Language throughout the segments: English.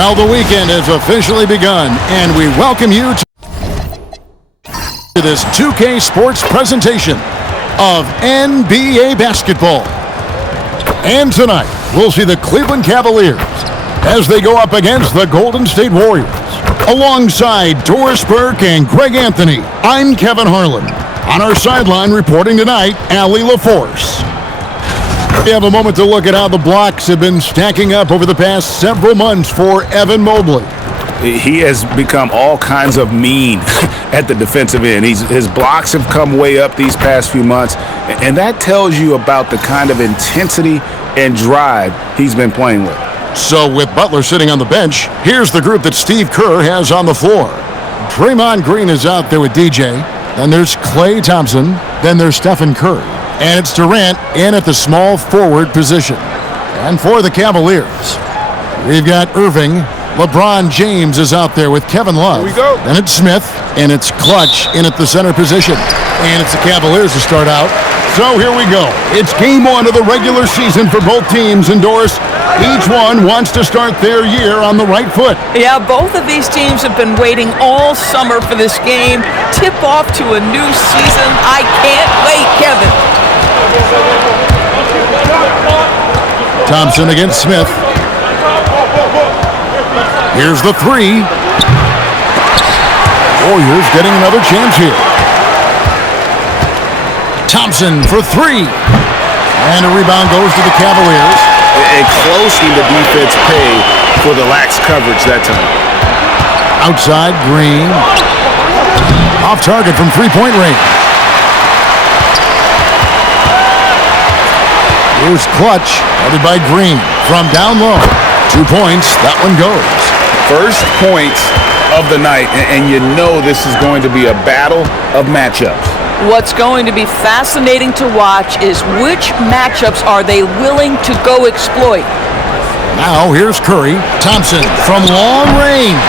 Well, the weekend has officially begun, and we welcome you to this 2K Sports presentation of NBA basketball. And tonight, we'll see the Cleveland Cavaliers as they go up against the Golden State Warriors. Alongside Doris Burke and Greg Anthony, I'm Kevin Harlan. On our sideline reporting tonight, Allie LaForce. We have a moment to look at how the blocks have been stacking up over the past several months for Evan Mobley. He has become all kinds of mean at the defensive end. His blocks have come way up these past few months, and that tells you about the kind of intensity and drive he's been playing with. So with Butler sitting on the bench, here's the group that Steve Kerr has on the floor. Draymond Green is out there with DJ. Then there's Klay Thompson. Then there's Stephen Curry. And it's Durant in at the small forward position. And for the Cavaliers, we've got Irving. LeBron James is out there with Kevin Love. Here we go. Then it's Smith, and it's Clutch in at the center position. And it's the Cavaliers to start out. So here we go. It's game one of the regular season for both teams. And Doris, each one wants to start their year on the right foot. Yeah, both of these teams have been waiting all summer for this game. Tip off to a new season. I can't wait, Kevin. Thompson against Smith. Here's the three. Warriors getting another chance here. Thompson for three. And a rebound goes to the Cavaliers. And closely the defense paid for the lax coverage that time. Outside, Green. Off target from three-point range. Here's Clutch, headed by Green. From down low. 2 points, that one goes. First points of the night, and you know this is going to be a battle of matchups. What's going to be fascinating to watch is which matchups are they willing to go exploit. Now here's Curry. Thompson from long range.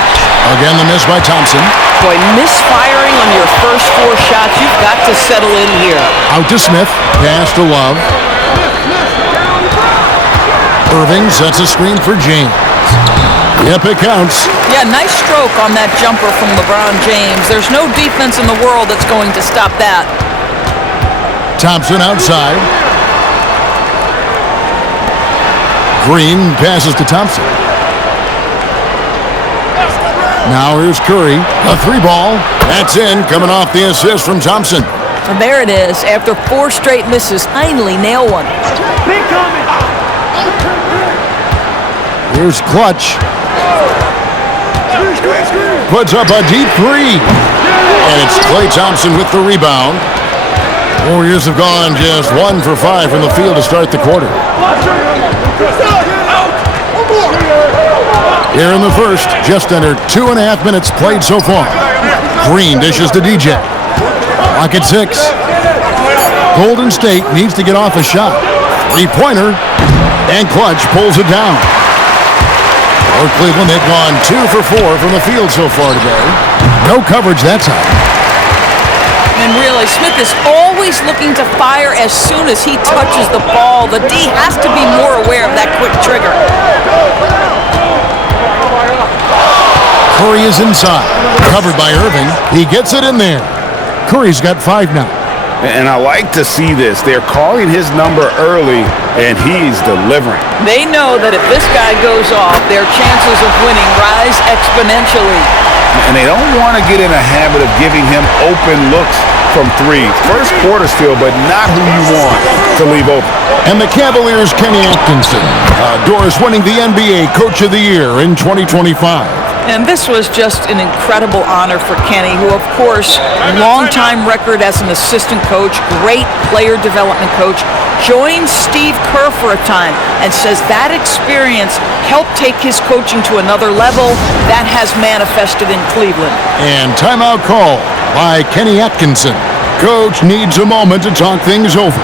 Again, the miss by Thompson. Boy, misfiring on your first 4 shots, you've got to settle in here. Out to Smith. Pass to Love. Irving sets a screen for James. Yep, it counts. Yeah, nice stroke on that jumper from LeBron James. There's no defense in the world that's going to stop that. Thompson outside. Green passes to Thompson. Now here's Curry. A 3-ball. That's in, coming off the assist from Thompson. And there it is. After 4 straight misses, finally nail one. Here's Clutch. Puts up a deep 3. And it's Klay Thompson with the rebound. Warriors have gone just 1 for 5 from the field to start the quarter. Here in the first, just under 2.5 minutes played so far. Green dishes to DJ. Clock at 6. Golden State needs to get off a shot. 3-pointer. And Clutch pulls it down. For Cleveland, they've gone 2 for 4 from the field so far today. No coverage that time. And really, Smith is always looking to fire as soon as he touches the ball. The D has to be more aware of that quick trigger. Curry is inside. Covered by Irving. He gets it in there. Curry's got 5 now. And I like to see this. They're calling his number early, and he's delivering. They know that if this guy goes off, their chances of winning rise exponentially. And they don't want to get in a habit of giving him open looks from 3. First quarter still, but not who you want to leave open. And the Cavaliers' Kenny Atkinson. Doris winning the NBA Coach of the Year in 2025. And this was just an incredible honor for Kenny, who, of course, long-time record as an assistant coach, great player development coach, joined Steve Kerr for a time and says that experience helped take his coaching to another level. That has manifested in Cleveland. And timeout call by Kenny Atkinson. Coach needs a moment to talk things over.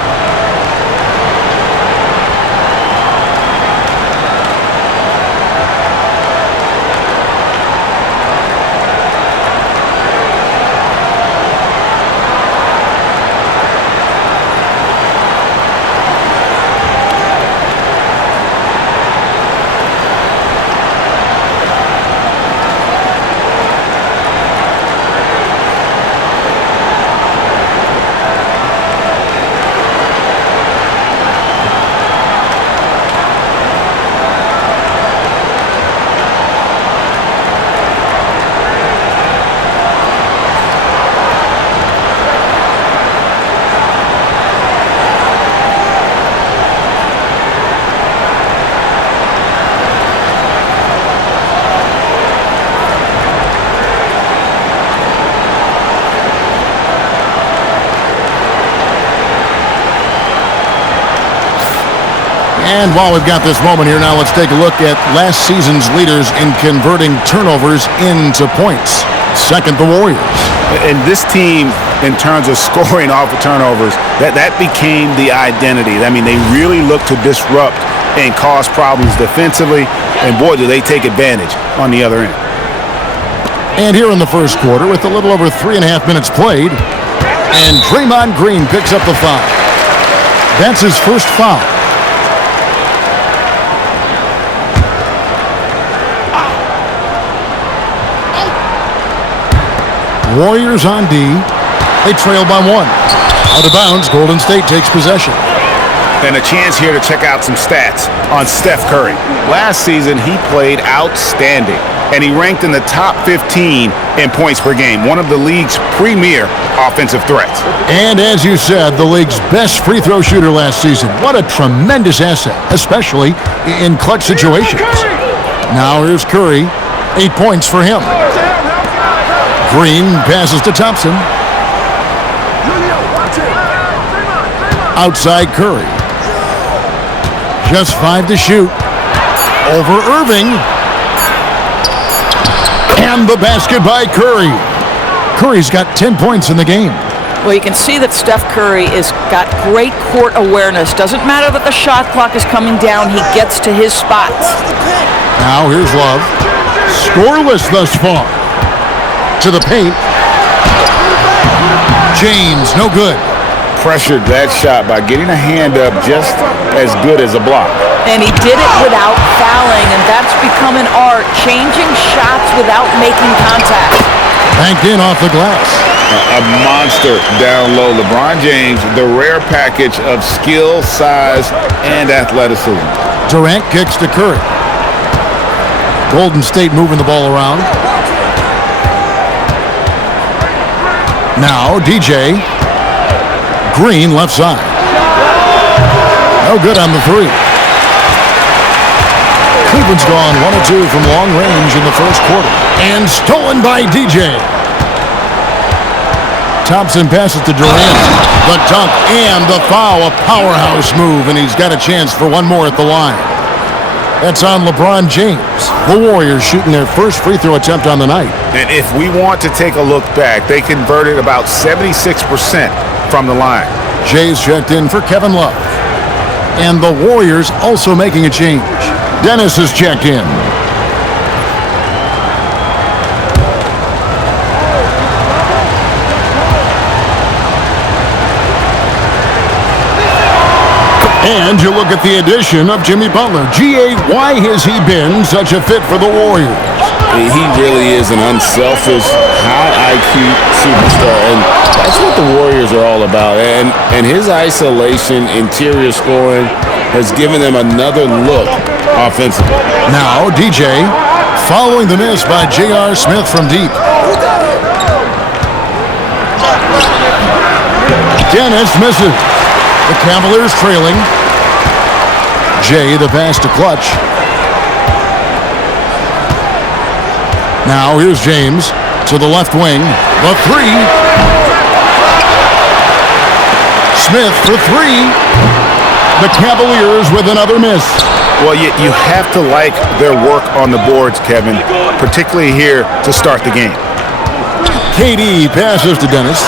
And while we've got this moment here, now let's take a look at last season's leaders in converting turnovers into points. Second, the Warriors. And this team, in terms of scoring off of turnovers, that became the identity. I mean, they really look to disrupt and cause problems defensively, and boy, do they take advantage on the other end. And here in the first quarter, with a little over 3.5 minutes played, and Draymond Green picks up the foul. That's his first foul. Warriors on D. They trail by 1. Out of bounds, Golden State takes possession. And a chance here to check out some stats on Steph Curry. Last season, he played outstanding, and he ranked in the top 15 in points per game, one of the league's premier offensive threats. And as you said, the league's best free throw shooter last season. What a tremendous asset, especially in clutch situations. Now here's Curry. 8 points for him. Green passes to Thompson. Outside Curry. Just 5 to shoot. Over Irving. And the basket by Curry. Curry's got 10 points in the game. Well, you can see that Steph Curry has got great court awareness. Doesn't matter that the shot clock is coming down. He gets to his spots. Now here's Love. Scoreless thus far. To the paint. James, no good. Pressured that shot by getting a hand up just as good as a block. And he did it without fouling, and that's become an art, changing shots without making contact. Banked in off the glass. A monster down low. LeBron James, the rare package of skill, size, and athleticism. Durant kicks to Curry. Golden State moving the ball around. Now DJ. Green left side. No good on the 3. Cleveland's gone 1 of 2 from long range in the first quarter. And stolen by DJ. Thompson passes to Durant. The dunk and the foul. A powerhouse move, and he's got a chance for one more at the line. That's on LeBron James. The Warriors shooting their first free throw attempt on the night. And if we want to take a look back, they converted about 76% from the line. Jay's checked in for Kevin Love. And the Warriors also making a change. Dennis is checked in. And you look at the addition of Jimmy Butler. G.A., why has he been such a fit for the Warriors? He really is an unselfish, high IQ superstar, and that's what the Warriors are all about. And his isolation, interior scoring has given them another look offensively. Now DJ following the miss by J.R. Smith from deep. Dennis misses. The Cavaliers trailing. Jay the pass to Clutch. Now here's James to the left wing. The 3. Smith for 3. The Cavaliers with another miss. Well, you have to like their work on the boards, Kevin, particularly here to start the game. KD passes to Dennis.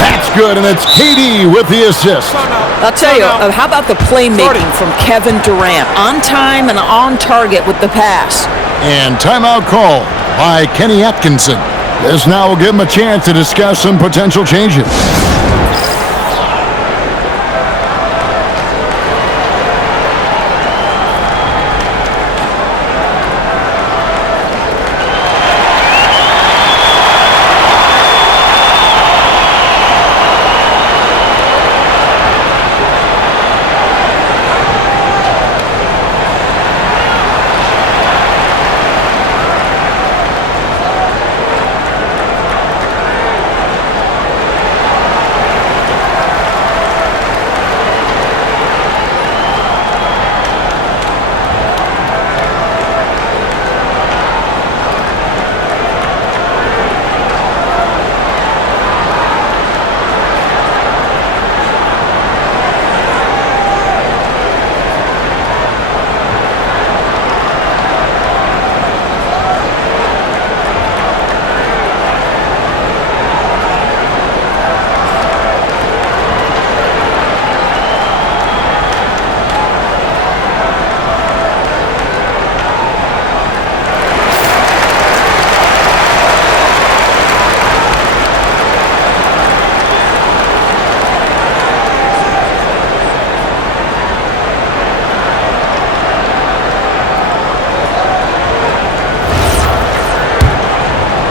That's good, and it's KD with the assist. I'll tell you, how about the playmaking from Kevin Durant? On time and on target with the pass. And timeout call by Kenny Atkinson. This now will give him a chance to discuss some potential changes.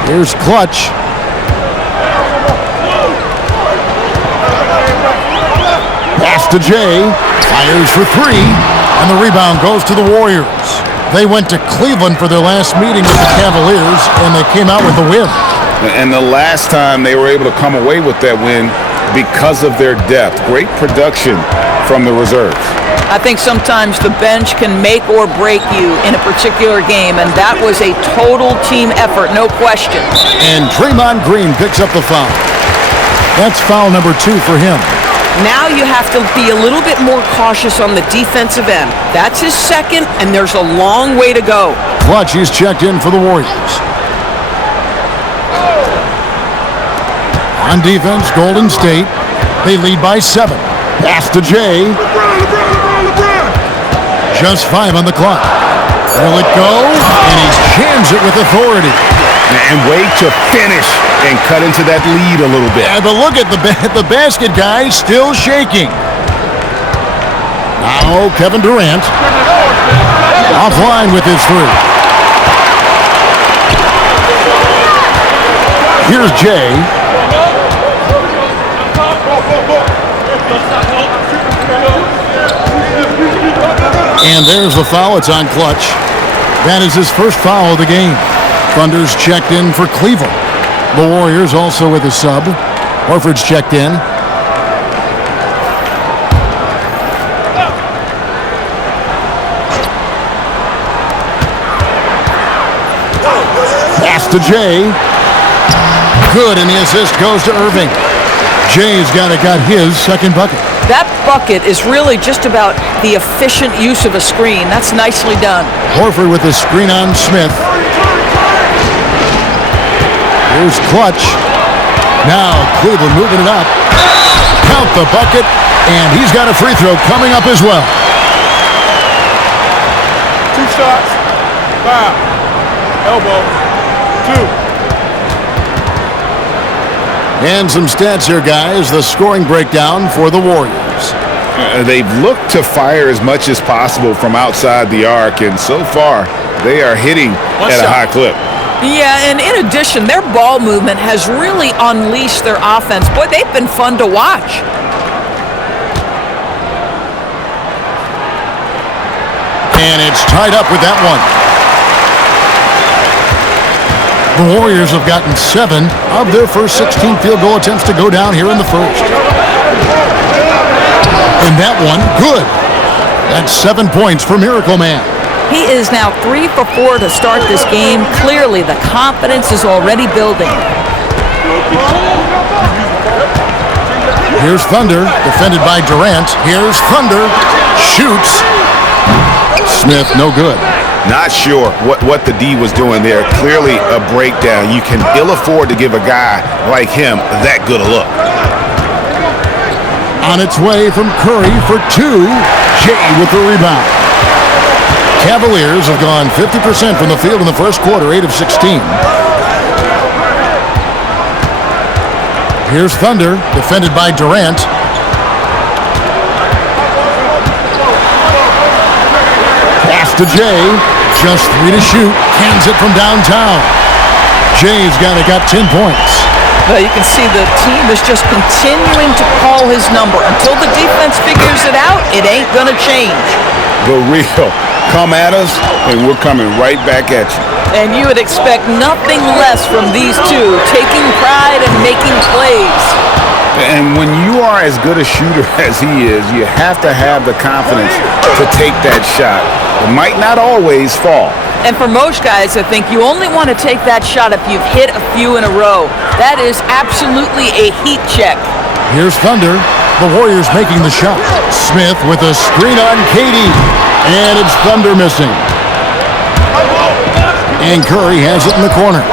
Here's Clutch. Pass to Jay. Fires for three. And the rebound goes to the Warriors. They went to Cleveland for their last meeting with the Cavaliers, and they came out with a win. And the last time they were able to come away with that win because of their depth. Great production from the reserves. I think sometimes the bench can make or break you in a particular game, and that was a total team effort, no question. And Draymond Green picks up the foul. That's foul number 2 for him. Now you have to be a little bit more cautious on the defensive end. That's his second, and there's a long way to go. Clutch, he's checked in for the Warriors. On defense, Golden State. They lead by 7. Pass to Jay. Just 5 on the clock. Will it go? And he jams it with authority. And wait to finish and cut into that lead a little bit. Yeah, but look at the basket guy still shaking. Now Kevin Durant. Offline with his 3. Here's Jay. And there's the foul. It's on Clutch. That is his first foul of the game. Thunder's checked in for Cleveland. The Warriors also with a sub. Horford's checked in. Pass to Jay. Good, and the assist goes to Irving. Jay's got his second bucket. That bucket is really just about the efficient use of a screen. That's nicely done. Horford with a screen on Smith. Here's Clutch. Now Cleveland moving it up. Count the bucket, and he's got a free throw coming up as well. 2 shots, foul, elbow, 2. And some stats here, guys. The scoring breakdown for the Warriors. They've looked to fire as much as possible from outside the arc, and so far they are hitting at a high clip. Yeah, and in addition, their ball movement has really unleashed their offense. Boy, they've been fun to watch. And it's tied up with that one. The Warriors have gotten 7 of their first 16 field goal attempts to go down here in the first. And that one, good. That's 7 points for Miracle Man. He is now 3 for 4 to start this game. Clearly, the confidence is already building. Here's Thunder, defended by Durant. Here's Thunder, shoots. Smith, no good. Not sure what the D was doing there. Clearly a breakdown. You can ill afford to give a guy like him that good a look. On its way from Curry for 2. Jay with the rebound. Cavaliers have gone 50% from the field in the first quarter, 8 of 16. Here's Thunder, defended by Durant. Pass to Jay, just 3 to shoot, cans it from downtown. Jay's got 10 points. Well, you can see the team is just continuing to call his number. Until the defense figures it out, it ain't gonna change. The real. Come at us, and we're coming right back at you. And you would expect nothing less from these two, taking pride and making plays. And when you are as good a shooter as he is, you have to have the confidence to take that shot. It might not always fall. And for most guys, I think you only want to take that shot if you've hit a few in a row. That is absolutely a heat check. Here's Thunder. The Warriors making the shot. Smith with a screen on Katie. And it's Thunder missing. And Curry has it in the corner.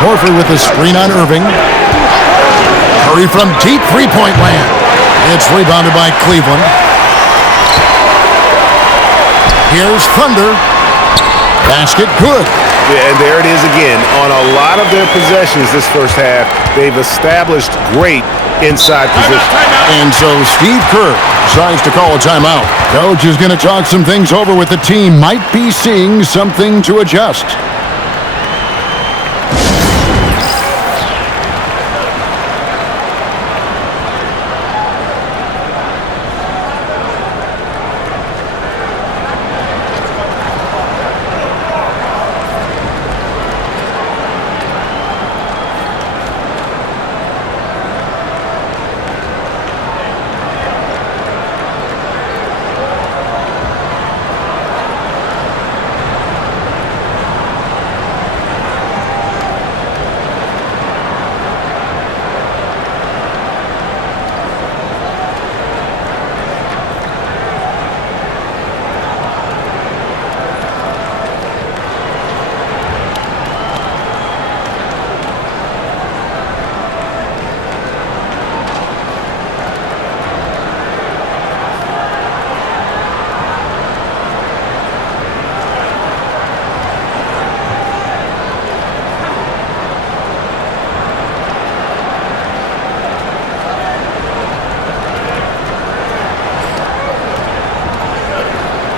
Horford with a screen on Irving. Curry from deep three-point land. It's rebounded by Cleveland. Here's Thunder. Basket good. Yeah, and there it is again. On a lot of their possessions this first half, they've established great inside position. And so Steve Kerr decides to call a timeout. Coach is going to talk some things over with the team. Might be seeing something to adjust.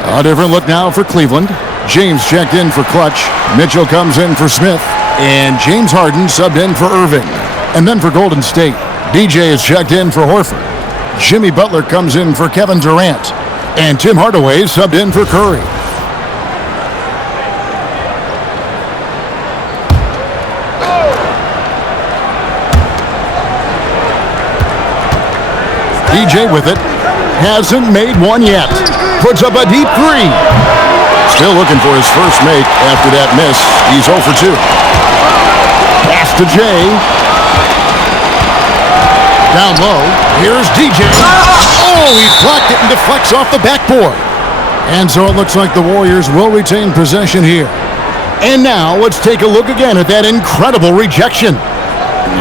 A different look now for Cleveland. James checked in for Clutch. Mitchell comes in for Smith. And James Harden subbed in for Irving. And then for Golden State, DJ is checked in for Horford. Jimmy Butler comes in for Kevin Durant. And Tim Hardaway subbed in for Curry. DJ with it. Hasn't made one yet. Puts up a deep three. Still looking for his first make after that miss. He's 0 for 2. Pass to Jay. Down low. Here's DJ. Oh, he blocked it and deflects off the backboard. And so it looks like the Warriors will retain possession here. And now let's take a look again at that incredible rejection.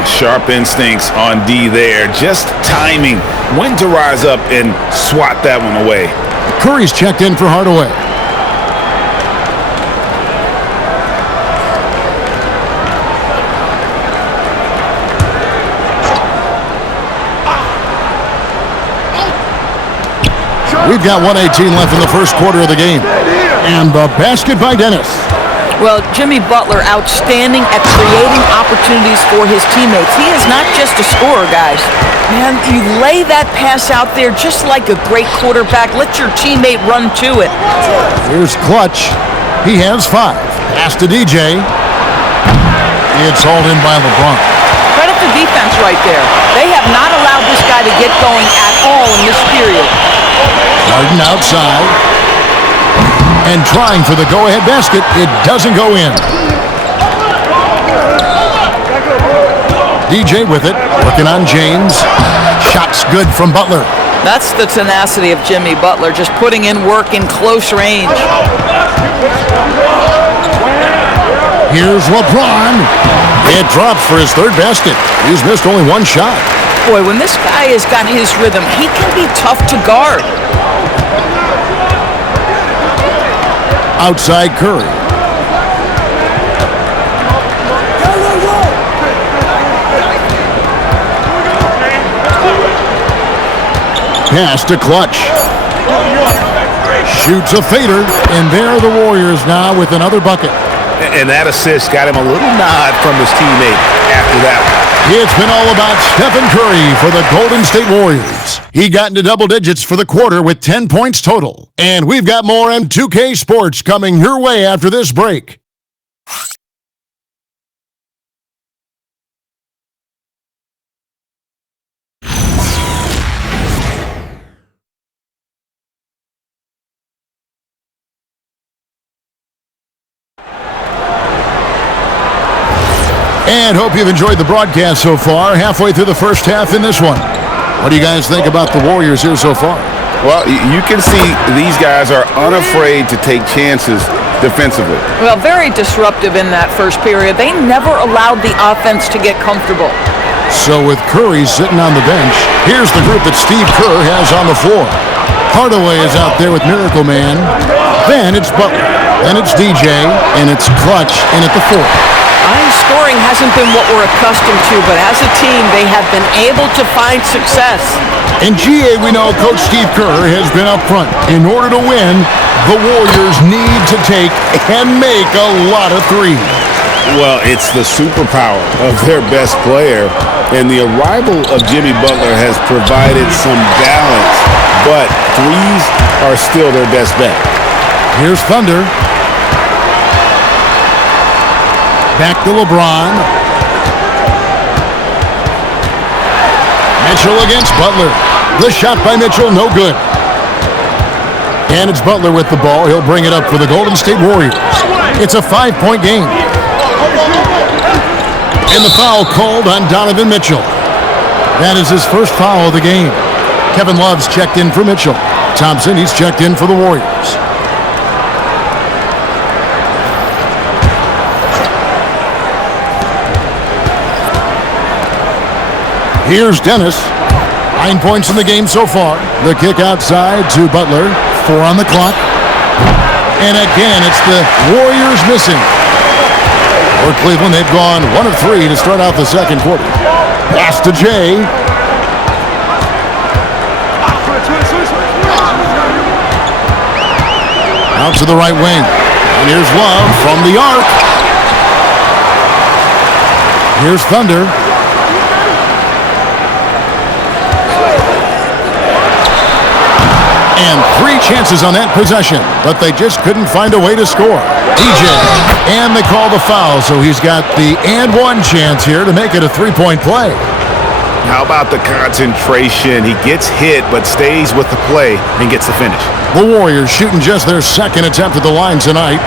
Sharp instincts on D there. Just timing when to rise up and swat that one away. Curry's checked in for Hardaway. We've got 1:18 left in the first quarter of the game. And the basket by Dennis. Well, Jimmy Butler, outstanding at creating opportunities for his teammates. He is not just a scorer, guys. Man, you lay that pass out there just like a great quarterback. Let your teammate run to it. Here's Clutch. He has 5. Pass to DJ. It's hauled in by LeBron. Credit the defense right there. They have not allowed this guy to get going at all in this period. Harden outside. And trying for the go-ahead basket. It doesn't go in. DJ with it. Working on James. Shot's good from Butler. That's the tenacity of Jimmy Butler, just putting in work in close range. Here's LeBron. It drops for his 3rd basket. He's missed only 1 shot. Boy, when this guy has got his rhythm, he can be tough to guard. Outside Curry. Pass to Clutch. Shoots a fader, and there are the Warriors now with another bucket. And that assist got him a little nod from his teammate after that one. It's been all about Stephen Curry for the Golden State Warriors. He got into double digits for the quarter with 10 points total. And we've got more M2K Sports coming your way after this break. And hope you've enjoyed the broadcast so far. Halfway through the first half in this one. What do you guys think about the Warriors here so far? Well, you can see these guys are unafraid to take chances defensively. Well, very disruptive in that first period. They never allowed the offense to get comfortable. So with Curry sitting on the bench, here's the group that Steve Kerr has on the floor. Hardaway is out there with Miracle Man. Then it's Butler. Then it's DJ. And it's Clutch in at the 4. Ice scoring hasn't been what we're accustomed to, but as a team, they have been able to find success. In GA, we know Coach Steve Kerr has been up front. In order to win, the Warriors need to take and make a lot of threes. Well, it's the superpower of their best player, and the arrival of Jimmy Butler has provided some balance, but threes are still their best bet. Here's Thunder. Back to LeBron. Mitchell against Butler. The shot by Mitchell, no good. And it's Butler with the ball. He'll bring it up for the Golden State Warriors. It's a 5-point game. And the foul called on Donovan Mitchell. That is his first foul of the game. Kevin Love's checked in for Mitchell. Thompson, he's checked in for the Warriors. Here's Dennis. 9 points in the game so far. The kick outside to Butler. 4 on the clock. And again, it's the Warriors missing. For Cleveland, they've gone 1 of 3 to start out the second quarter. Pass to Jay. Out to the right wing. And here's Love from the arc. Here's Thunder. And 3 chances on that possession, but they just couldn't find a way to score. DJ, and they call the foul, so he's got the and 1 chance here to make it a 3-point play. How about the concentration? He gets hit, but stays with the play and gets the finish. The Warriors shooting just their second attempt at the line tonight.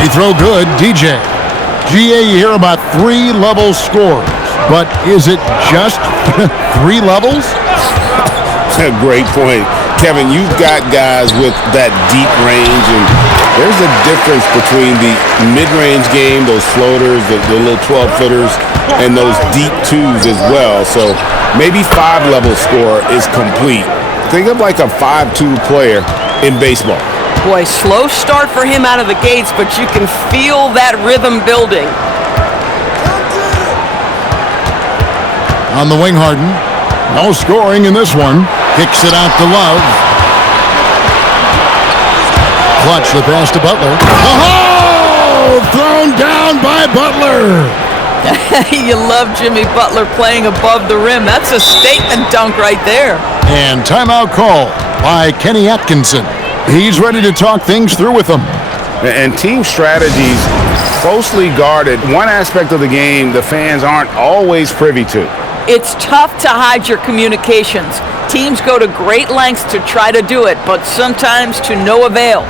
They throw good, DJ. GA, you hear about 3-level scores, but is it just 3 levels? A great point. Kevin, you've got guys with that deep range, and there's a difference between the mid-range game, those floaters, the little 12-footers, and those deep twos as well. So maybe 5-level score is complete. Think of like a 5-2 player in baseball. Boy, slow start for him out of the gates, but you can feel that rhythm building. On the wing, Harden. No scoring in this one. Kicks it out to Love. Clutch the pass to Butler. Oh! Thrown down by Butler. You love Jimmy Butler playing above the rim. That's a statement dunk right there. And timeout call by Kenny Atkinson. He's ready to talk things through with them. And team strategies closely guarded. One aspect of the game the fans aren't always privy to. It's tough to hide your communications. Teams go to great lengths to try to do it, but sometimes to no avail.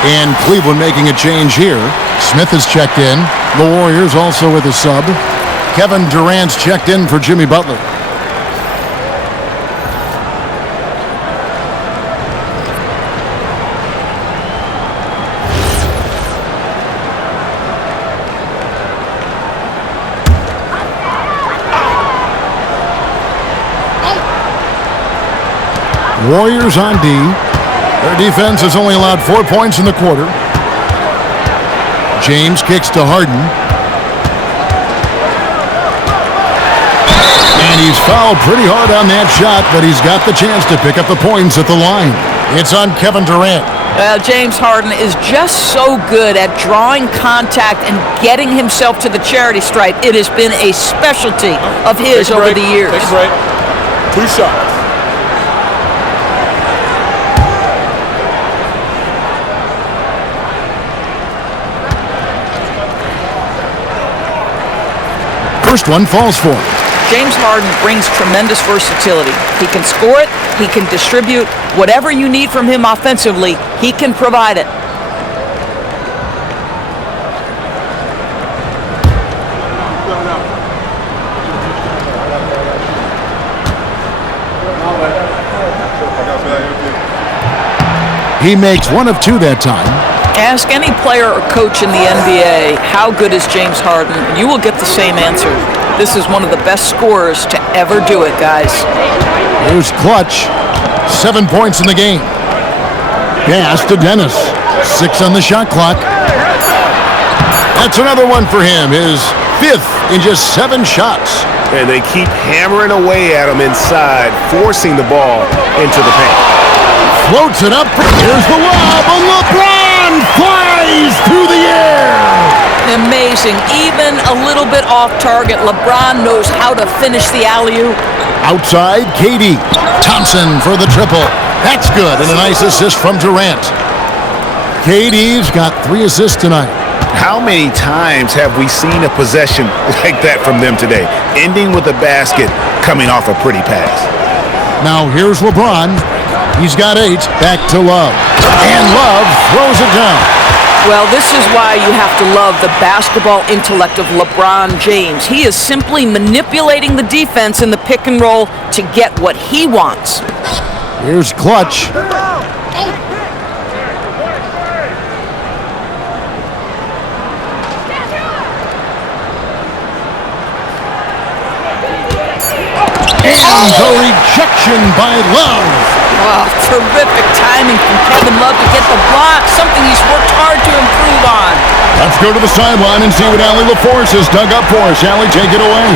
And Cleveland making a change here. Smith is checked in. The Warriors also with a sub. Kevin Durant's checked in for Jimmy Butler. Warriors on D. Their defense has only allowed 4 points in the quarter. James kicks to Harden. And And he's fouled pretty hard on that shot, but he's got the chance to pick up the points at the line. It's on Kevin Durant. Well, James Harden is just so good at drawing contact and getting himself to the charity stripe. It has been a specialty of his over the years. Take a break. 2 shots. First one falls for him. James Harden brings tremendous versatility. He can score it, he can distribute. Whatever you need from him offensively, he can provide it. He makes 1 of 2 that time. Ask any player or coach in the NBA, how good is James Harden? You will get the same answer. This is one of the best scorers to ever do it, guys. Here's Clutch. 7 points in the game. Pass to Dennis. 6 on the shot clock. That's another one for him. His 5th in just 7 shots. And they keep hammering away at him inside, forcing the ball into the paint. Floats it up. Here's the lob. And LeBron flies through the air. Amazing. Even a little bit off target, LeBron knows how to finish the alley-oop. Outside, KD. Thompson for the triple. That's good. And a nice assist from Durant. KD's got 3 assists tonight. How many times have we seen a possession like that from them today, ending with a basket coming off a pretty pass? Now here's LeBron. He's got 8. Back to Love. And Love throws it down. Well, this is why you have to love the basketball intellect of LeBron James. He is simply manipulating the defense in the pick and roll to get what he wants. Here's Clutch. And the rejection by Love. Wow, terrific timing from Kevin Love to get the block, something he's worked hard to improve on. Let's go to the sideline and see what Allie LaForce has dug up for us. Allie, take it away.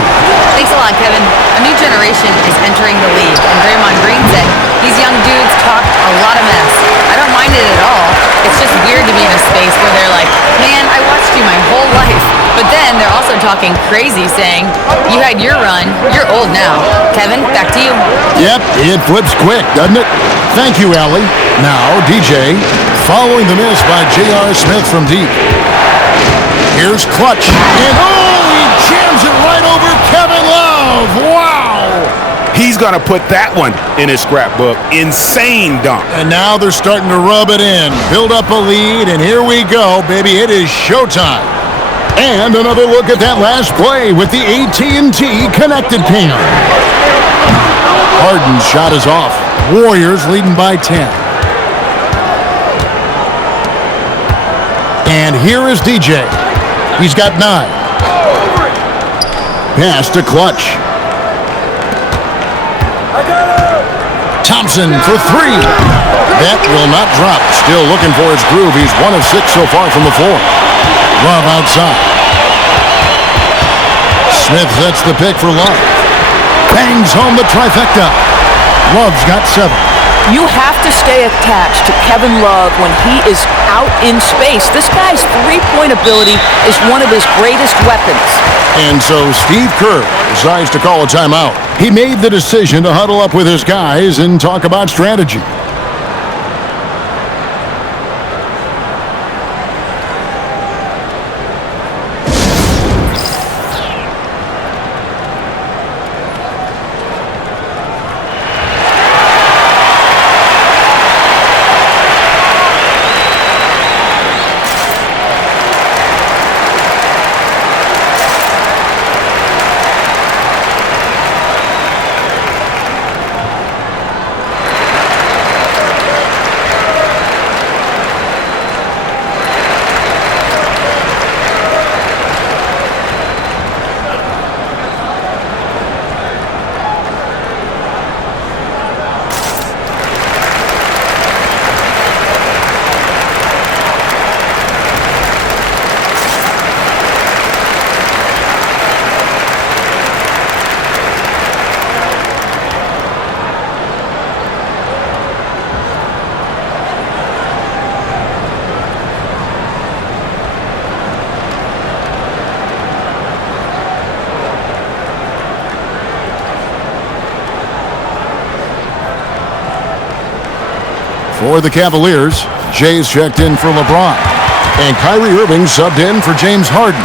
Thanks a lot, Kevin. A new generation is entering the league, and Draymond Green said these young dudes talk a lot of mess. I don't mind it at all. It's just weird to be in a space where they're like, man, I watched you my whole life. But then they're also talking crazy, saying, you had your run, you're old now. Kevin, back to you. Yep, it flips quick, doesn't it? Thank you, Allie. Now, DJ, following the miss by J.R. Smith from deep. Here's Clutch. And he jams it right over Kevin Love. Wow! He's going to put that one in his scrapbook. Insane dunk. And now they're starting to rub it in. Build up a lead, and here we go, baby. It is showtime. And another look at that last play with the AT&T connected cam. Harden's shot is off. Warriors leading by 10. And here is DJ. He's got 9. Pass to Clutch. Thompson for 3. That will not drop. Still looking for his groove. He's 1 of 6 so far from the floor. Love outside. Smith sets the pick for Love. Bangs home the trifecta. Love's got 7. You have to stay attached to Kevin Love when he is out in space. This guy's three-point ability is one of his greatest weapons. And so Steve Kerr decides to call a timeout. He made the decision to huddle up with his guys and talk about strategy. For the Cavaliers, Jay's checked in for LeBron. And Kyrie Irving subbed in for James Harden.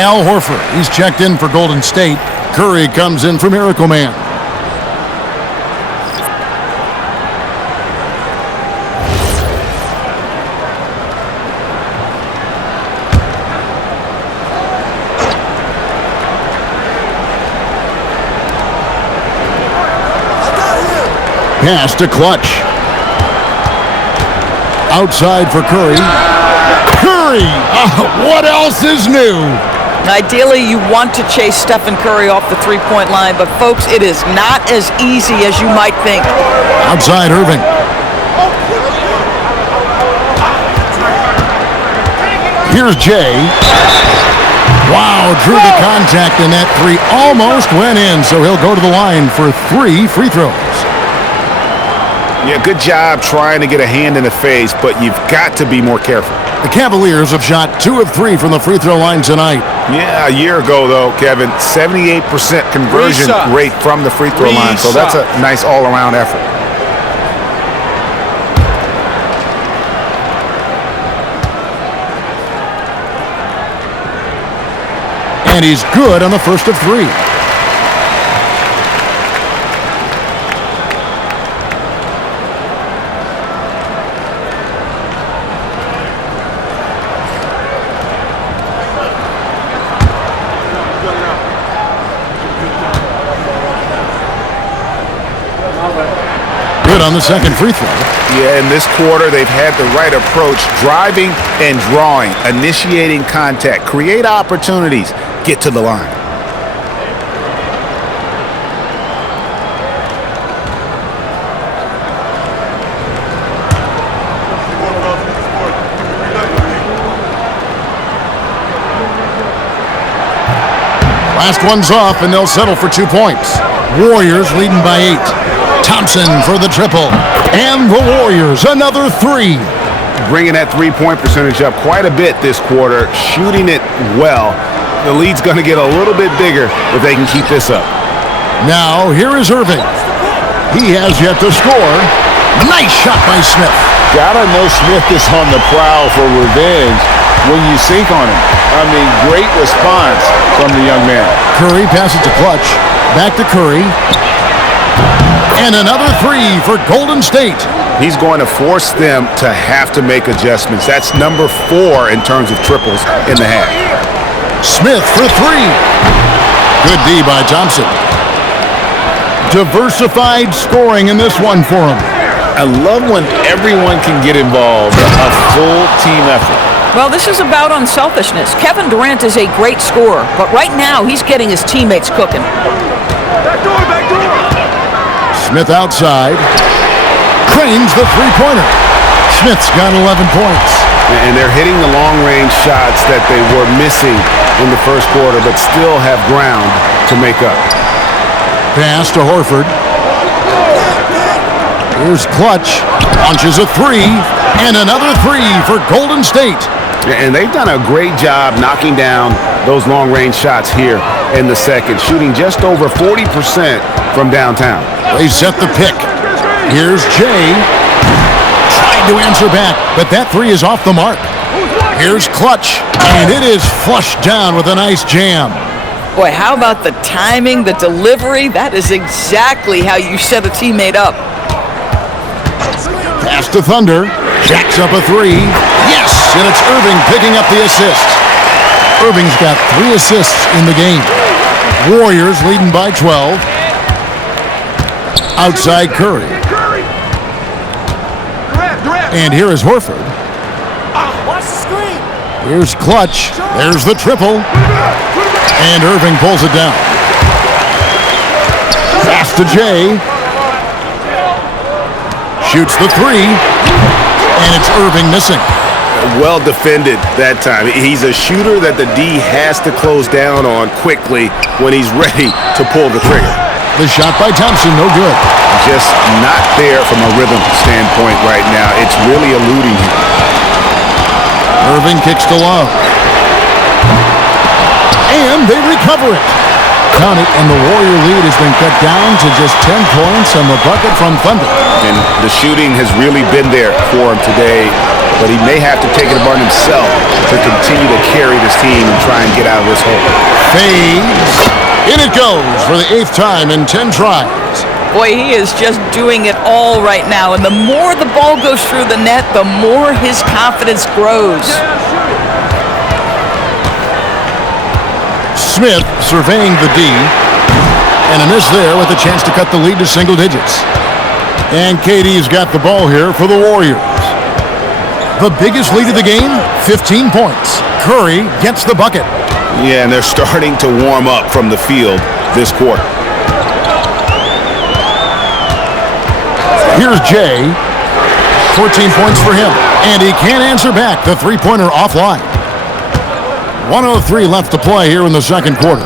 Al Horford, he's checked in for Golden State. Curry comes in for Miracle Man. Pass to Clutch. Outside for Curry. Curry! What else is new? Ideally, you want to chase Stephen Curry off the three-point line, but folks, it is not as easy as you might think. Outside Irving. Here's Jay. Wow, drew the contact, and that three almost went in, so he'll go to the line for 3 free throws. Yeah, good job trying to get a hand in the face, but you've got to be more careful. The Cavaliers have shot 2 of 3 from the free throw line tonight. Yeah, a year ago, though, Kevin, 78% conversion rate from the free throw line, so that's a nice all-around effort. And he's good on the first of 3. Good on the second free throw. Yeah, in this quarter, they've had the right approach, driving and drawing, initiating contact, create opportunities, get to the line. Last one's off, and they'll settle for 2 points. Warriors leading by 8. Thompson for the triple. And the Warriors, another 3. Bringing that three-point percentage up quite a bit this quarter, shooting it well. The lead's going to get a little bit bigger if they can keep this up. Now, here is Irving. He has yet to score. Nice shot by Smith. Gotta know Smith is on the prowl for revenge when you sink on him. I mean, great response from the young man. Curry passes to Clutch. Back to Curry. And another 3 for Golden State. He's going to force them to have to make adjustments. That's number 4 in terms of triples in the half. Smith for 3. Good D by Thompson. Diversified scoring in this one for him. I love when everyone can get involved, a full team effort. Well, this is about unselfishness. Kevin Durant is a great scorer, but right now he's getting his teammates cooking. Back door, back door. Smith outside. Cranes the three-pointer. Smith's got 11 points. And they're hitting the long-range shots that they were missing in the first quarter, but still have ground to make up. Pass to Horford. Here's Clutch. Launches a 3. And another 3 for Golden State. And they've done a great job knocking down those long-range shots here in the second, shooting just over 40% from downtown. They set the pick. Here's Jay. Tried to answer back, but that 3 is off the mark. Here's Clutch. And it is flushed down with a nice jam. Boy, how about the timing, the delivery? That is exactly how you set a teammate up. Pass to Thunder. Jacks up a 3. Yes, and it's Irving picking up the assist. Irving's got 3 assists in the game. Warriors leading by 12. Outside Curry. And here is Horford. Watch the screen. Here's Clutch. There's the triple. And Irving pulls it down. Pass to Jay. Shoots the 3. And it's Irving missing. Well defended that time. He's a shooter that the D has to close down on quickly when he's ready to pull the trigger. The shot by Thompson, no good. Just not there from a rhythm standpoint right now. It's really eluding him. Irving kicks to Love. And they recover it. Count it, and the Warrior lead has been cut down to just 10 points on the bucket from Thunder. And the shooting has really been there for him today, but he may have to take it upon himself to continue to carry this team and try and get out of this hole. Fades. In it goes for the 8th time in 10 tries. Boy, he is just doing it all right now. And the more the ball goes through the net, the more his confidence grows. Smith surveying the D. And a miss there with a chance to cut the lead to single digits. And KD's got the ball here for the Warriors. The biggest lead of the game, 15 points. Curry gets the bucket. Yeah, and they're starting to warm up from the field this quarter. Here's Jay. 14 points for him. And he can't answer back. The three-pointer offline. 1:03 left to play here in the second quarter.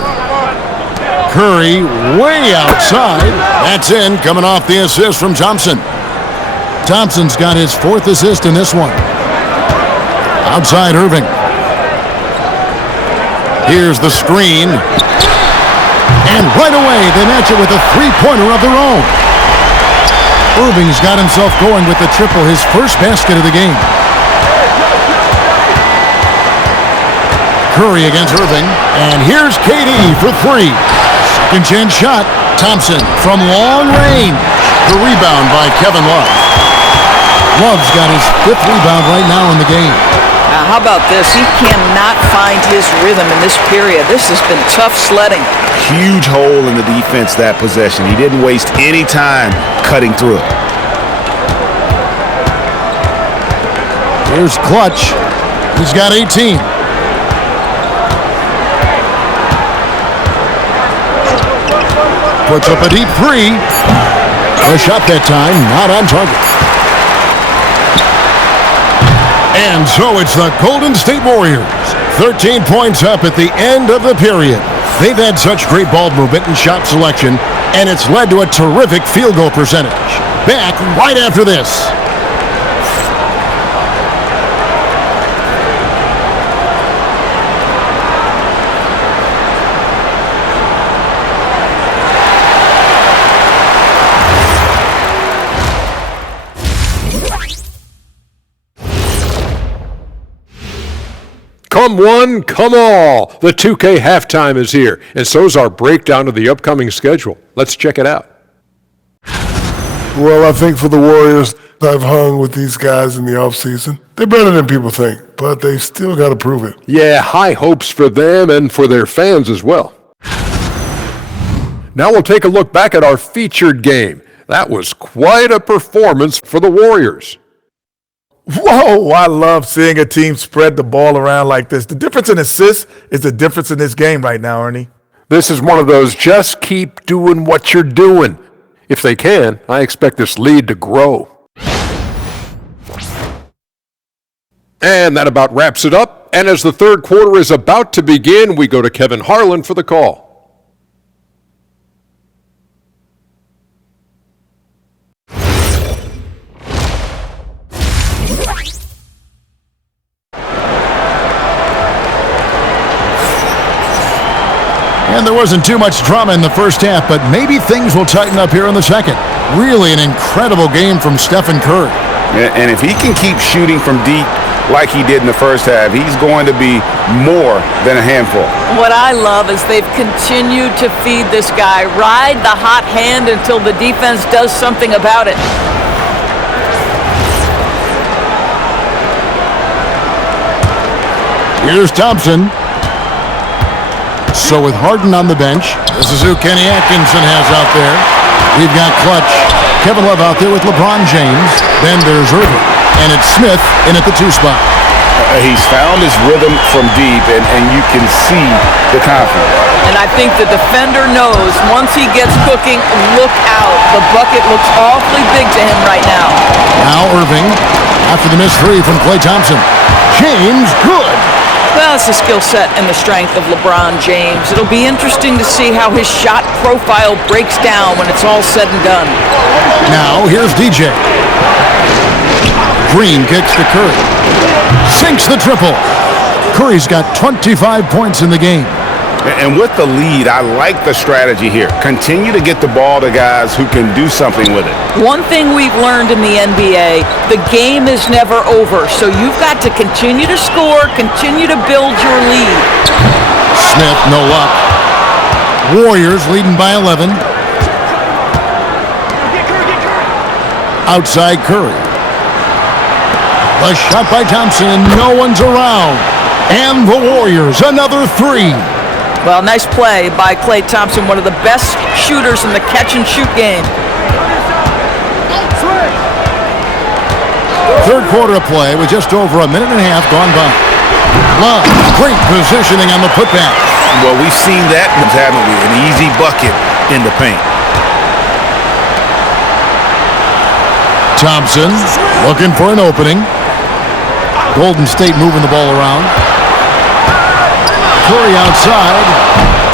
Curry way outside. That's in, coming off the assist from Thompson. Thompson's got his 4th assist in this one. Outside Irving. Here's the screen. And right away, they match it with a three-pointer of their own. Irving's got himself going with the triple, his first basket of the game. Curry against Irving. And here's KD for 3. Second chance shot. Thompson from long range. The rebound by Kevin Love. Love's got his 5th rebound right now in the game. Now, how about this? He cannot find his rhythm in this period. This has been tough sledding. Huge hole in the defense that possession. He didn't waste any time cutting through it. Here's Clutch. He's got 18. Puts up a deep 3. A shot that time, not on target. And so it's the Golden State Warriors. 13 points up at the end of the period. They've had such great ball movement and shot selection, and it's led to a terrific field goal percentage. Back right after this. Come one, come all. The 2K halftime is here, and so's our breakdown of the upcoming schedule. Let's check it out. Well, I think for the Warriors, I've hung with these guys in the offseason. They're better than people think, but they've still got to prove it. Yeah, high hopes for them and for their fans as well. Now we'll take a look back at our featured game. That was quite a performance for the Warriors. Whoa, I love seeing a team spread the ball around like this. The difference in assists is the difference in this game right now, Ernie. This is one of those just keep doing what you're doing. If they can, I expect this lead to grow. And that about wraps it up. And as the third quarter is about to begin, we go to Kevin Harlan for the call. And there wasn't too much drama in the first half, but maybe things will tighten up here in the second. Really an incredible game from Stephen Curry. And if he can keep shooting from deep like he did in the first half, he's going to be more than a handful. What I love is they've continued to feed this guy, ride the hot hand until the defense does something about it. Here's Thompson. So with Harden on the bench, this is who Kenny Atkinson has out there. We've got Clutch. Kevin Love out there with LeBron James. Then there's Irving. And it's Smith in at the 2 spot. He's found his rhythm from deep, and you can see the confidence. And I think the defender knows once he gets cooking, look out. The bucket looks awfully big to him right now. Now Irving after the missed 3 from Klay Thompson. James, good. Well, it's the skill set and the strength of LeBron James. It'll be interesting to see how his shot profile breaks down when it's all said and done. Now, here's DJ. Green kicks to Curry. Sinks the triple. Curry's got 25 points in the game. And with the lead, I like the strategy here. Continue to get the ball to guys who can do something with it. One thing we've learned in the NBA, the game is never over. So you've got to continue to score, continue to build your lead. Smith, no luck. Warriors leading by 11. Outside Curry. The shot by Thompson, no one's around. And the Warriors, another three. Well, nice play by Klay Thompson, one of the best shooters in the catch-and-shoot game. Third quarter of play with just over a minute and a half gone by. Love, great positioning on the putback. Well, we've seen that, haven't we? An easy bucket in the paint. Thompson looking for an opening. Golden State moving the ball around. Curry outside.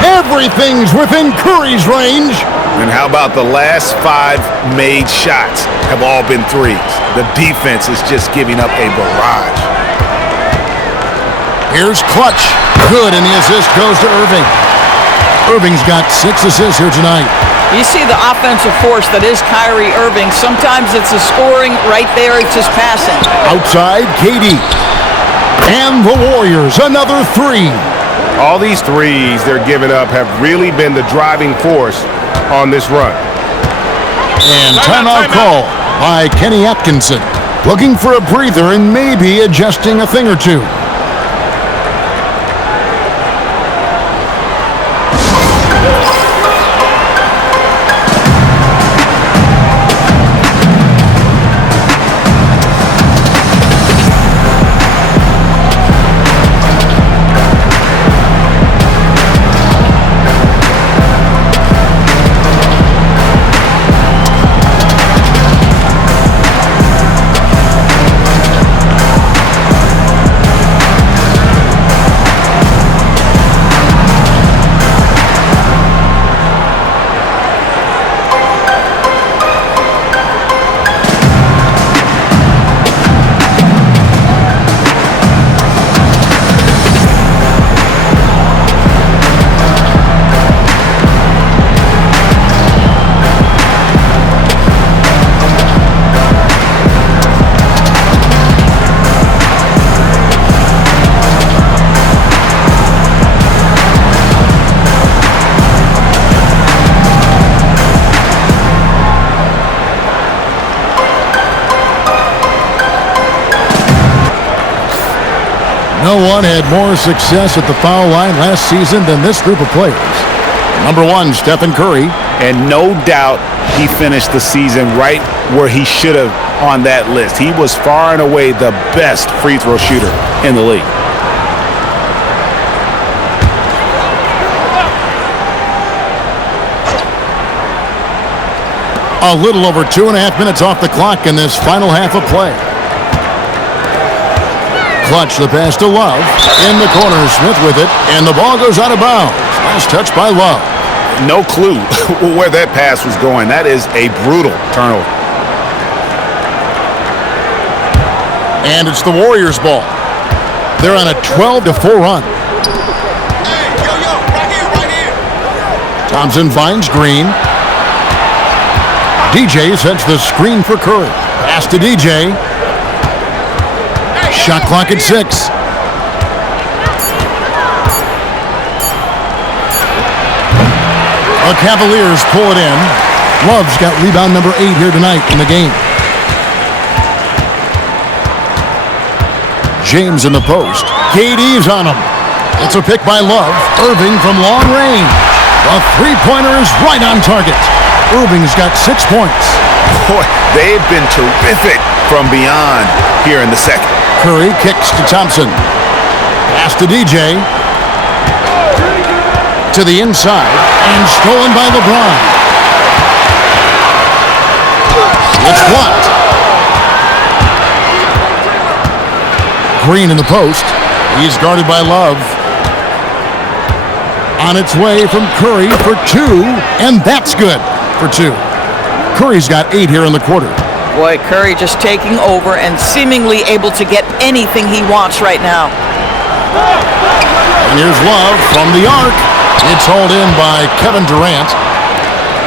Everything's within Curry's range. And how about the last 5 made shots have all been threes? The defense is just giving up a barrage. Here's Clutch. Good, and the assist goes to Irving. Irving's got 6 assists here tonight. You see the offensive force that is Kyrie Irving. Sometimes it's the scoring, right there it's his passing. Outside, KD. And the Warriors, another three. All these threes they're giving up have really been the driving force on this run. And timeout call by Kenny Atkinson. Looking for a breather and maybe adjusting a thing or two. No one had more success at the foul line last season than this group of players. Number 1, Stephen Curry. And no doubt he finished the season right where he should have on that list. He was far and away the best free throw shooter in the league. A little over 2.5 minutes off the clock in this final half of play. Clutch the pass to Love. In the corner, Smith with it, and the ball goes out of bounds. Last touch by Love. No clue where that pass was going. That is a brutal turnover. And it's the Warriors' ball. They're on a 12-4 run. Hey, yo, right here. Thompson finds Green. DJ sets the screen for Curry. Pass to DJ. Shot clock at 6. The Cavaliers pull it in. Love's got rebound number 8 here tonight in the game. James in the post. KD's on him. It's a pick by Love. Irving from long range. The three-pointer is right on target. Irving's got 6 points. Boy, they've been terrific from beyond here in the second. Curry kicks to Thompson. Pass to DJ. To the inside. And stolen by LeBron. It's blocked. Green in the post. He's guarded by Love. On its way from Curry for 2. And that's good for 2. Curry's got 8 here in the quarter. Boy, Curry just taking over and seemingly able to get anything he wants right now. And here's Love from the arc. It's hauled in by Kevin Durant.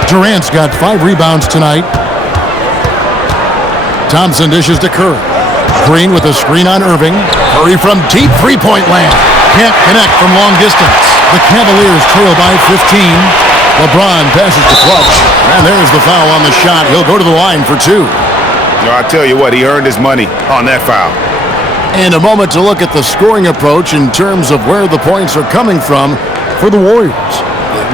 Durant's got 5 rebounds tonight. Thompson dishes to Curry. Green with a screen on Irving. Curry from deep three-point land. Can't connect from long distance. The Cavaliers trail by 15. LeBron passes to Clutch. And there's the foul on the shot. He'll go to the line for 2. I tell you what, he earned his money on that foul. And a moment to look at the scoring approach in terms of where the points are coming from for the Warriors.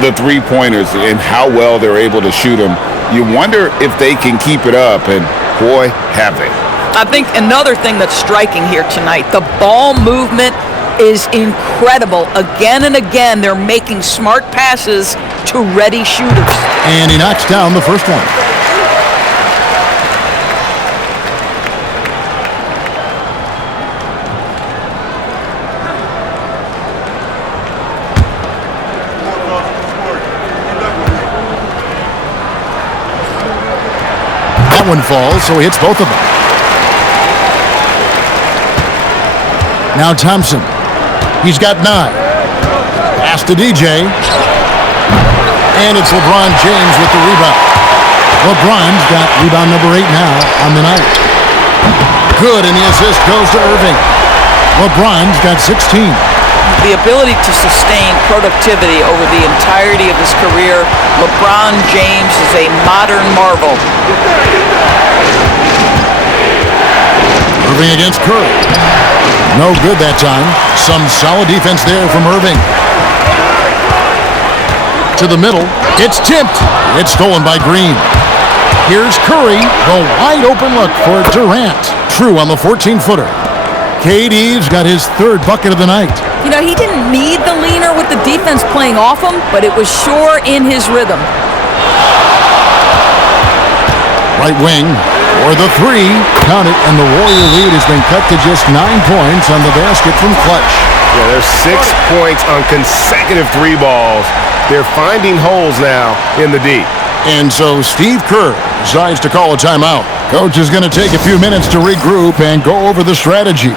The three-pointers and how well they're able to shoot them. You wonder if they can keep it up, and boy, have they. I think another thing that's striking here tonight, the ball movement is incredible. Again and again, they're making smart passes to ready shooters. And he knocks down the first one. That one falls, so he hits both of them. Now Thompson. He's got 9. Pass to DJ. And it's LeBron James with the rebound. LeBron's got rebound number 8 now on the night. Good, and the assist goes to Irving. LeBron's got 16. The ability to sustain productivity over the entirety of his career, LeBron James is a modern marvel. Irving against Curry. No good that time. Some solid defense there from Irving. To the middle. It's tipped. It's stolen by Green. Here's Curry. The wide open look for Durant. True on the 14-footer. KD's got his 3rd bucket of the night. You know, he didn't need the leaner with the defense playing off him, but it was sure in his rhythm. Right wing. Or the 3. Count it, and the Warrior lead has been cut to just 9 points on the basket from Clutch. Yeah, there's 6 points on consecutive 3 balls. They're finding holes now in the D. And so Steve Kerr decides to call a timeout. Coach is going to take a few minutes to regroup and go over the strategy.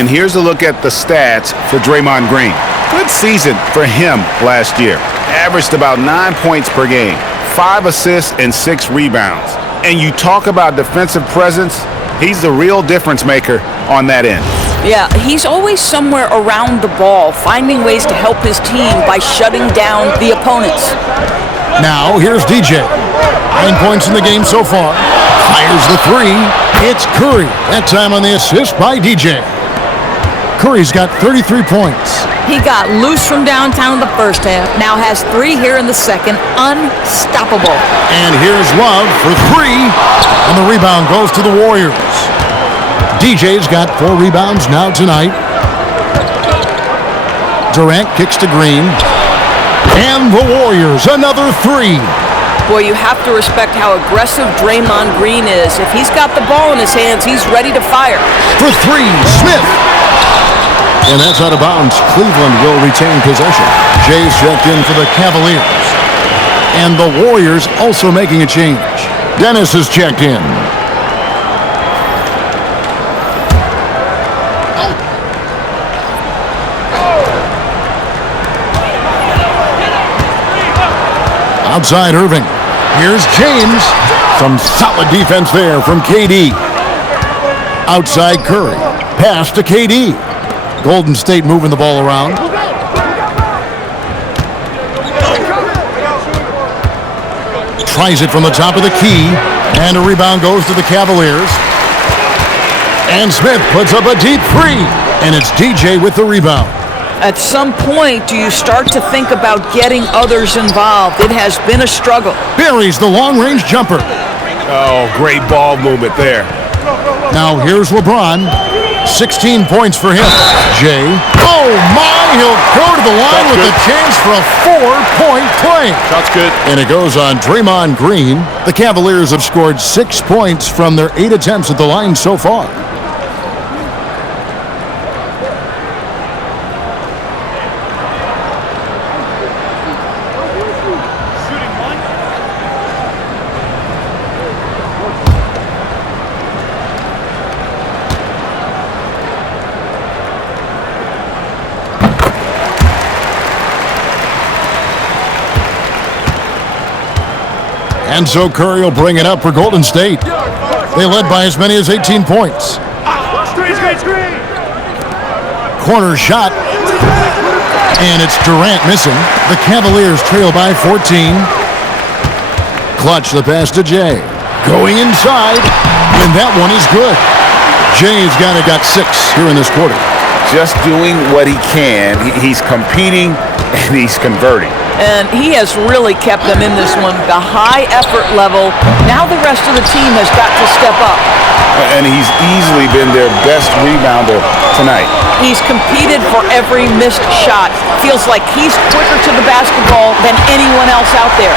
And here's a look at the stats for Draymond Green. Good season for him last year. Averaged about 9 points per game, 5 assists and 6 rebounds. And you talk about defensive presence, he's the real difference maker on that end. Yeah, he's always somewhere around the ball, finding ways to help his team by shutting down the opponents. Now, here's DJ. 9 points in the game so far. Fires the 3. It's Curry. That time on the assist by DJ. Curry's got 33 points. He got loose from downtown in the first half, now has 3 here in the second. Unstoppable. And here's Love for 3. And the rebound goes to the Warriors. DJ's got 4 rebounds now tonight. Durant kicks to Green. And the Warriors, another 3. Boy, you have to respect how aggressive Draymond Green is. If he's got the ball in his hands, he's ready to fire. For 3, Smith. And that's out of bounds. Cleveland will retain possession. Jay's checked in for the Cavaliers. And the Warriors also making a change. Dennis is checked in. Outside Irving. Here's James. Some solid defense there from KD. Outside Curry. Pass to KD. Golden State moving the ball around. Tries it from the top of the key. And a rebound goes to the Cavaliers. And Smith puts up a deep three. And it's DJ with the rebound. At some point, do you start to think about getting others involved? It has been a struggle. Buries the long-range jumper. Oh, great ball movement there. Now here's LeBron. 16 points for him. Jay. Oh, my. He'll go to the line with a chance for a 4-point play. Shot's good. And it goes on Draymond Green. The Cavaliers have scored 6 points from their 8 attempts at the line so far. And so Curry will bring it up for Golden State. They led by as many as 18 points. Corner shot. And it's Durant missing. The Cavaliers trail by 14. Clutch the pass to Jay. Going inside. And that one is good. Jay's got 6 here in this quarter. Just doing what he can. He's competing and he's converting. And he has really kept them in this one. The high effort level. Now the rest of the team has got to step up. And he's easily been their best rebounder tonight. He's competed for every missed shot. Feels like he's quicker to the basketball than anyone else out there.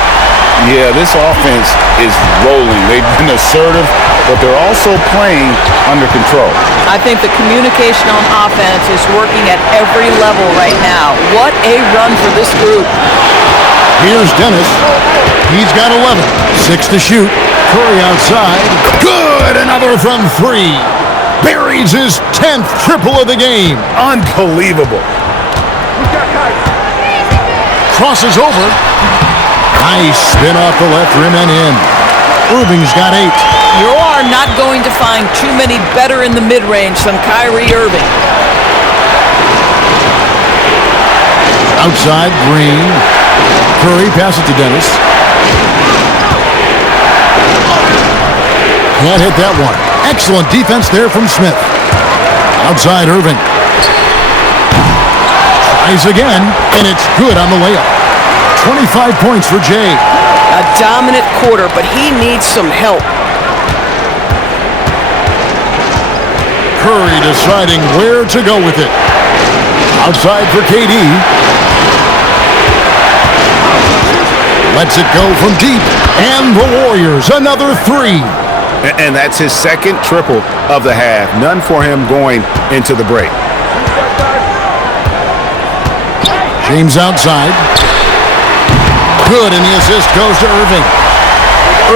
Yeah, this offense is rolling. They've been assertive, but they're also playing under control. I think the communication on offense is working at every level right now. What a run for this group. Here's Dennis. He's got 11. 6 to shoot. Curry outside. Good! Another from 3. Buries his 10th triple of the game. Unbelievable. Crosses over. Nice spin off the left rim and in. Irving's got 8. You are not going to find too many better in the mid-range than Kyrie Irving. Outside, Green. Curry passes to Dennis. Can't hit that one. Excellent defense there from Smith. Outside, Irving. Tries again, and it's good on the layup. 25 points for Jay. A dominant quarter, but he needs some help. Curry deciding where to go with it. Outside for KD. Lets it go from deep. And the Warriors, another 3. And that's his second triple of the half. None for him going into the break. James outside. Good, and the assist goes to Irving.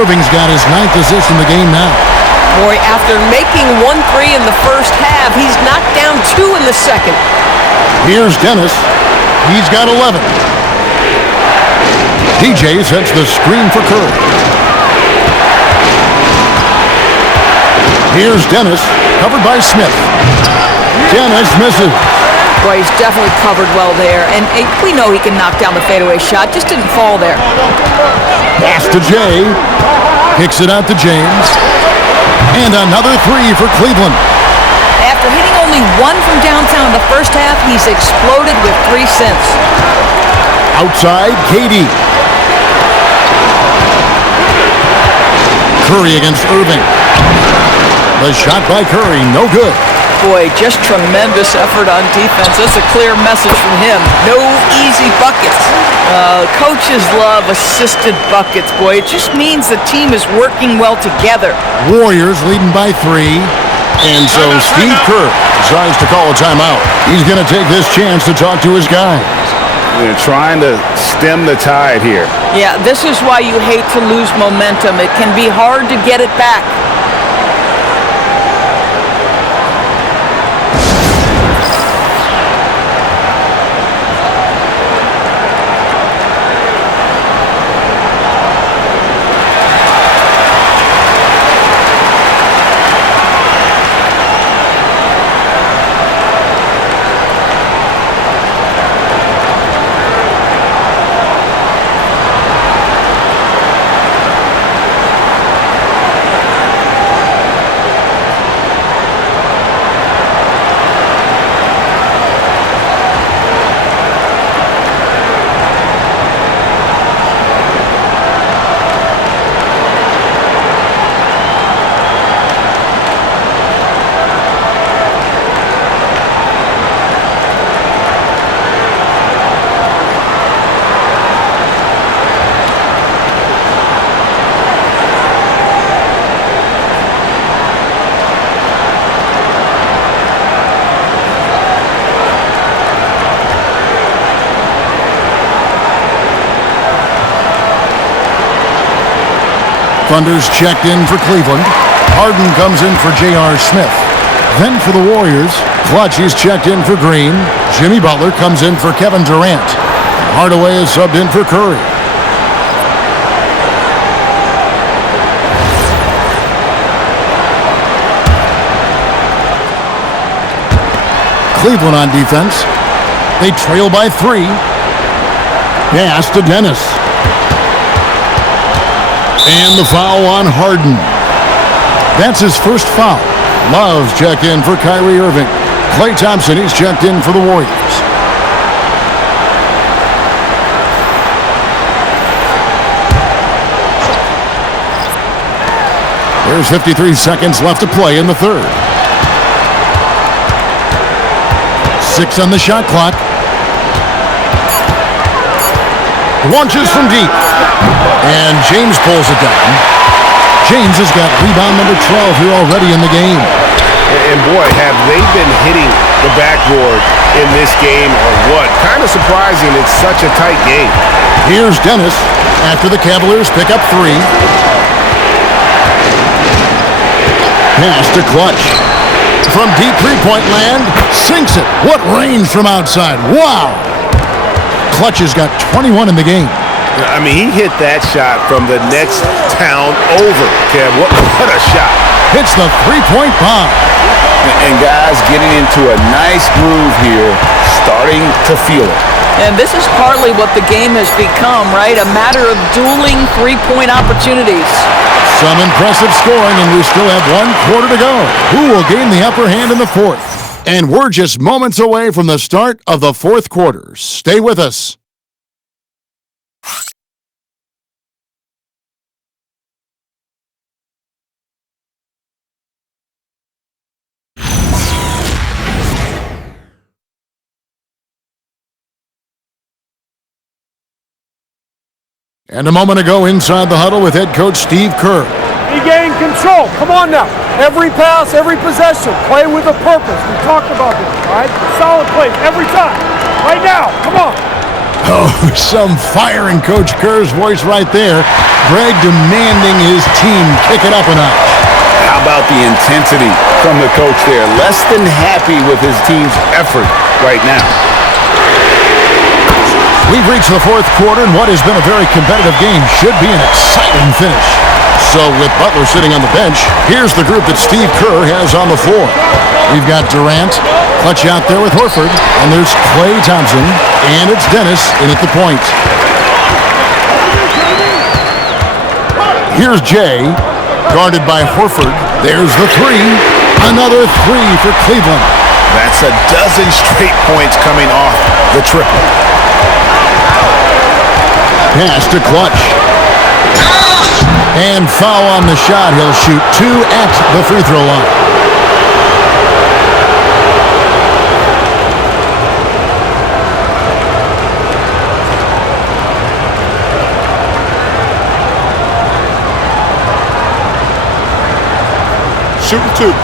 Irving's got his 9th assist in the game now. Boy, after making 1 3 in the first half, he's knocked down 2 in the second. Here's Dennis. He's got 11. DJ sets the screen for Curry. Here's Dennis, covered by Smith. Dennis misses. Boy, he's definitely covered well there. And we know he can knock down the fadeaway shot. Just didn't fall there. Pass to Jay. Kicks it out to James. And another 3 for Cleveland. After hitting only 1 from downtown in the first half, he's exploded with 3 since. Outside, KD. Curry against Irving. The shot by Curry, no good. Boy, just tremendous effort on defense. That's a clear message from him. No easy buckets. Coaches love assisted buckets, boy. It just means the team is working well together. Warriors leading by 3. And so Steve Kerr decides to call a timeout. He's going to take this chance to talk to his guys. They're trying to stem the tide here. Yeah, this is why you hate to lose momentum. It can be hard to get it back. Thunder's checked in for Cleveland. Harden comes in for J.R. Smith. Then for the Warriors, Clutch is checked in for Green. Jimmy Butler comes in for Kevin Durant. Hardaway is subbed in for Curry. Cleveland on defense. They trail by 3. Pass to Dennis. And the foul on Harden. That's his first foul. Love's checked in for Kyrie Irving. Klay Thompson is checked in for the Warriors. There's 53 seconds left to play in the third. 6 on the shot clock. Launches from deep. And James pulls it down. James has got rebound number 12 here already in the game. And boy, have they been hitting the backboard in this game or what? Kind of surprising it's such a tight game. Here's Dennis after the Cavaliers pick up 3. Pass to Clutch. From deep three-point land, sinks it. What range from outside. Wow. Clutch has got 21 in the game. I mean, he hit that shot from the next town over, Kev. What a shot. Hits the three-point bomb. And guys getting into a nice groove here, starting to feel it. And this is partly what the game has become, right? A matter of dueling three-point opportunities. Some impressive scoring, and we still have 1 quarter to go. Who will gain the upper hand in the fourth? And we're just moments away from the start of the fourth quarter. Stay with us. And a moment ago inside the huddle with head coach Steve Kerr. Regain control. Come on now. Every pass, every possession. Play with a purpose. We talked about this, all right? Solid plays every time. Right now. Come on. Oh, some fire in Coach Kerr's voice right there. Greg demanding his team kick it up a notch. How about the intensity from the coach there? Less than happy with his team's effort right now. We've reached the fourth quarter, and what has been a very competitive game should be an exciting finish. So with Butler sitting on the bench, here's the group that Steve Kerr has on the floor. We've got Durant, Clutch out there with Horford, and there's Klay Thompson, and it's Dennis in at the point. Here's Jay, guarded by Horford. There's the 3. Another 3 for Cleveland. That's a dozen straight points coming off the triple. Pass to Clutch. And foul on the shot. He'll shoot 2 at the free throw line. Shooting 2.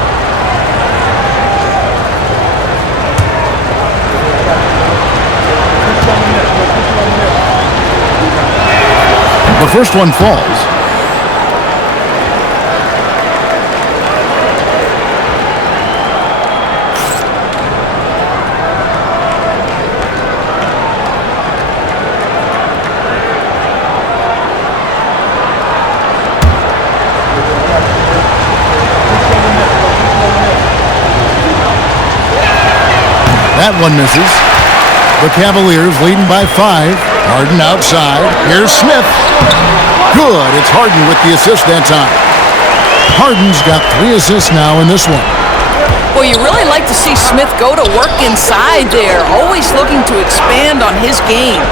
The first one falls. That one misses. The Cavaliers leading by 5. Harden outside. Here's Smith. Good. It's Harden with the assist that time. Harden's got 3 assists now in this one. Well, you really like to see Smith go to work inside there, always looking to expand on his game.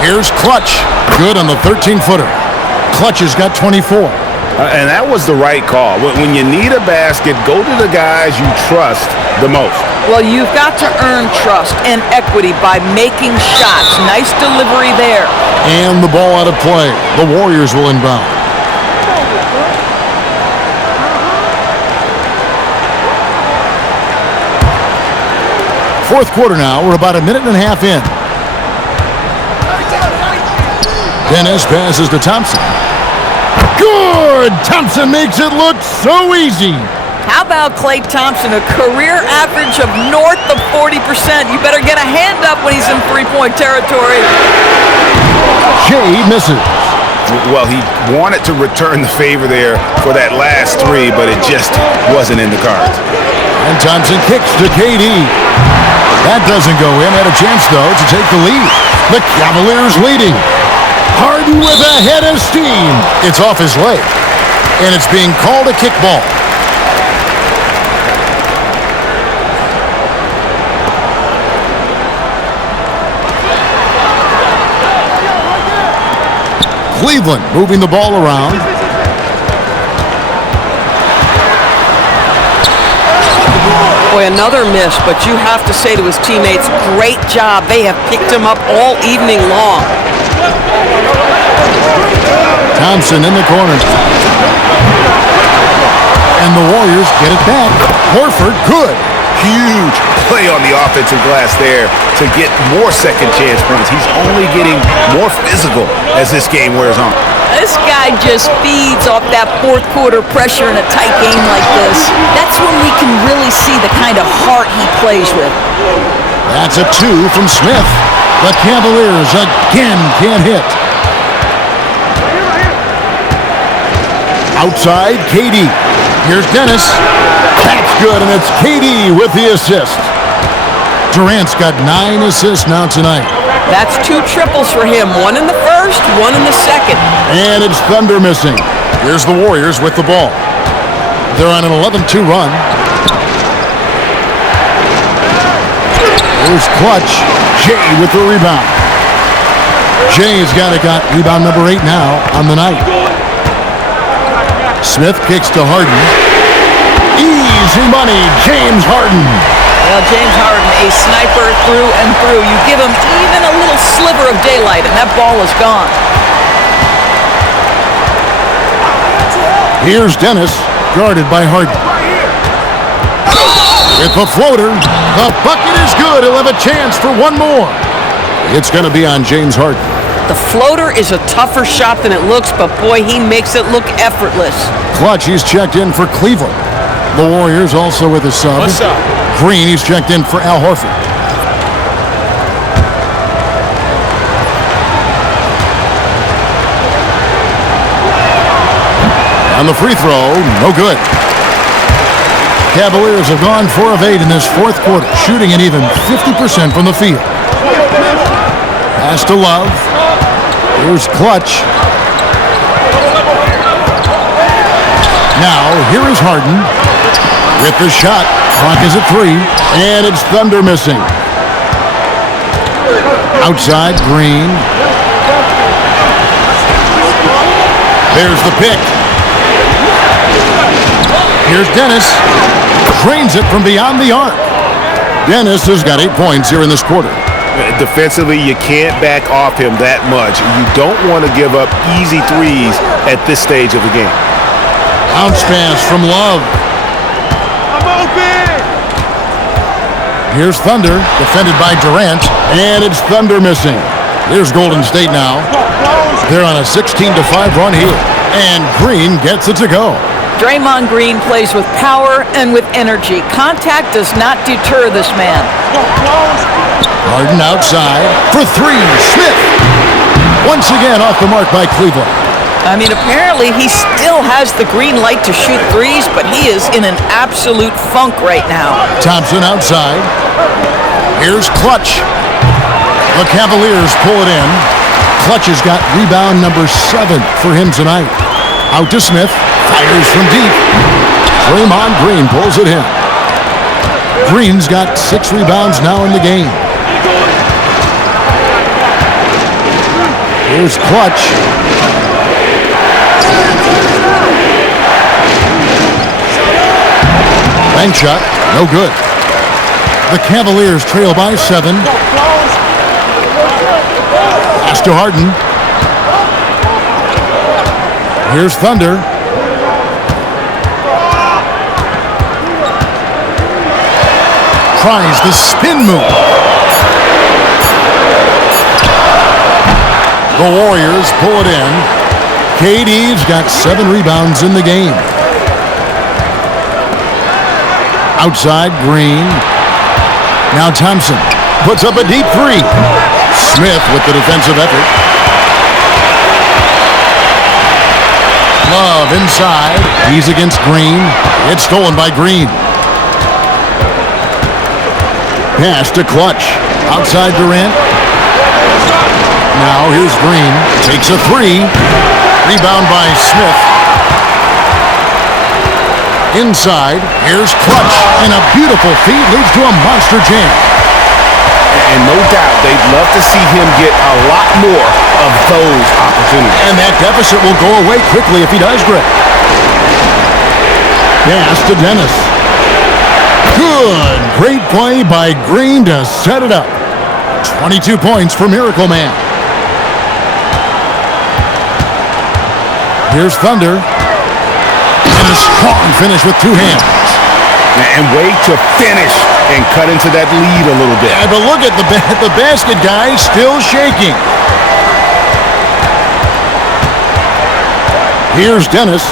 Here's Clutch. Good on the 13-footer. Clutch has got 24. And that was the right call. When you need a basket, go to the guys you trust the most. Well, you've got to earn trust and equity by making shots. Nice delivery there. And the ball out of play. The Warriors will inbound. Fourth quarter now. We're about a minute and a half in. Dennis passes to Thompson. Good! Thompson makes it look so easy. How about Klay Thompson, a career average of north of 40%? You better get a hand up when he's in three-point territory. Jay misses. Well, he wanted to return the favor there for that last three, but it just wasn't in the cards. And Thompson kicks to KD. That doesn't go in. Had a chance, though, to take the lead. The Cavaliers leading. Harden with a head of steam. It's off his leg, and it's being called a kickball. Cleveland moving the ball around. Boy, another miss, but you have to say to his teammates, great job. They have picked him up all evening long. Thompson in the corner. And the Warriors get it back. Horford, good. Huge play on the offensive glass there to get more second chance points. He's only getting more physical as this game wears on. This guy just feeds off that fourth quarter pressure in a tight game like this. That's when we can really see the kind of heart he plays with. That's a 2 from Smith. The Cavaliers again can't hit. Outside, KD. Here's Dennis. That's good, and it's KD with the assist. Durant's got 9 assists now tonight. That's 2 triples for him. 1 in the first, 1 in the second. And it's Thunder missing. Here's the Warriors with the ball. They're on an 11-2 run. Here's Clutch. Jay with the rebound. Jay's got rebound number 8 now on the night. Smith kicks to Harden. Easy money, James Harden. Well, James Harden, a sniper through and through. You give him even a little sliver of daylight, and that ball is gone. Here's Dennis, guarded by Harden. With the floater, the bucket is good. He'll have a chance for one more. It's going to be on James Harden. The floater is a tougher shot than it looks, but boy, he makes it look effortless. Clutch, he's checked in for Cleveland. The Warriors also with a sub. What's up? Green, he's checked in for Al Horford. On the free throw, no good. Cavaliers have gone 4 of 8 in this fourth quarter, shooting an even 50% from the field. Pass to Love. Here's Clutch. Now, here is Harden with the shot. Clock is at 3, and it's Thunder missing. Outside, Green. There's the pick. Here's Dennis. Drains it from beyond the arc. Dennis has got 8 points here in this quarter. Defensively, you can't back off him that much. You don't want to give up easy threes at this stage of the game. Bounce pass from Love. I'm open! Here's Thunder, defended by Durant, and it's Thunder missing. Here's Golden State now. They're on a 16-5 run here, and Green gets it to go. Draymond Green plays with power and with energy. Contact does not deter this man. Harden outside for 3. Smith. Once again off the mark by Cleveland. I mean, apparently he still has the green light to shoot threes, but he is in an absolute funk right now. Thompson outside. Here's Clutch. The Cavaliers pull it in. Clutch has got rebound number 7 for him tonight. Out to Smith. Fires from deep. Draymond Green pulls it in. Green's got 6 rebounds now in the game. Here's Clutch. Bank shot, no good. The Cavaliers trail by 7. Pass to Harden. Here's Thunder. Tries the spin move. The Warriors pull it in. KD's got 7 rebounds in the game. Outside, Green. Now Thompson puts up a deep 3. Smith with the defensive effort. Love inside. He's against Green. It's stolen by Green. Pass to Clutch. Outside Durant. Now here's Green. Takes a 3. Rebound by Smith. Inside. Here's Clutch. And a beautiful feed leads to a monster jam. And no doubt they'd love to see him get a lot more of those opportunities. And that deficit will go away quickly if he does, Greg. Pass to Dennis. Good. Great play by Green to set it up. 22 points for Miracle Man. Here's Thunder. And a strong finish with 2 hands. And way to finish and cut into that lead a little bit. Yeah, but look at the basket guy still shaking. Here's Dennis.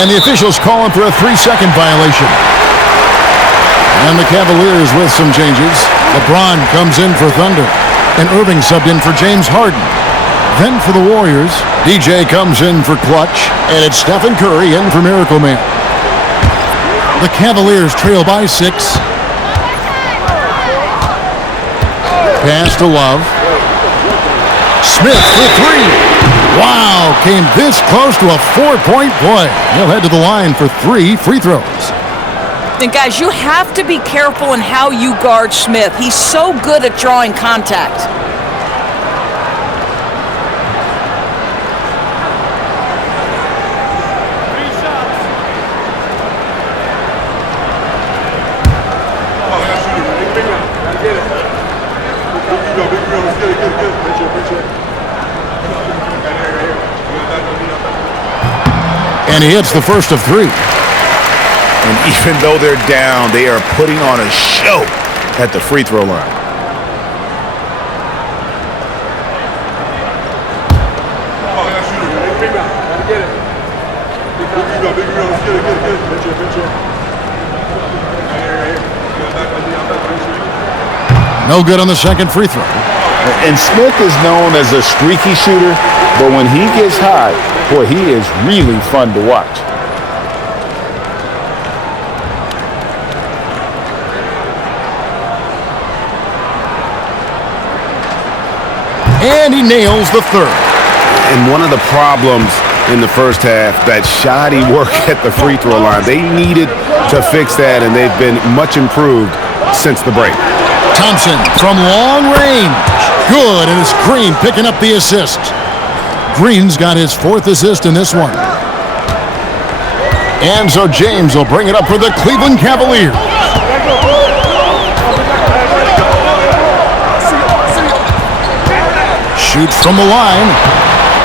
And the officials calling for a 3-second violation. And the Cavaliers with some changes. LeBron comes in for Thunder. And Irving subbed in for James Harden. Then for the Warriors, DJ comes in for Clutch. And it's Stephen Curry in for Miracle Man. The Cavaliers trail by 6. Pass to Love. Smith for 3. Wow, came this close to a 4-point play. He'll head to the line for 3 free throws. And guys, you have to be careful in how you guard Smith. He's so good at drawing contact. And he hits the first of 3. And even though they're down, they are putting on a show at the free throw line. No good on the second free throw. And Smith is known as a streaky shooter, but when he gets hot, boy, he is really fun to watch. And he nails the third. And one of the problems in the first half, that shoddy work at the free throw line. They needed to fix that, and they've been much improved since the break. Thompson from long range. Good, and it's Green picking up the assist. Green's got his 4th assist in this one. And so James will bring it up for the Cleveland Cavaliers. Shoots from the line.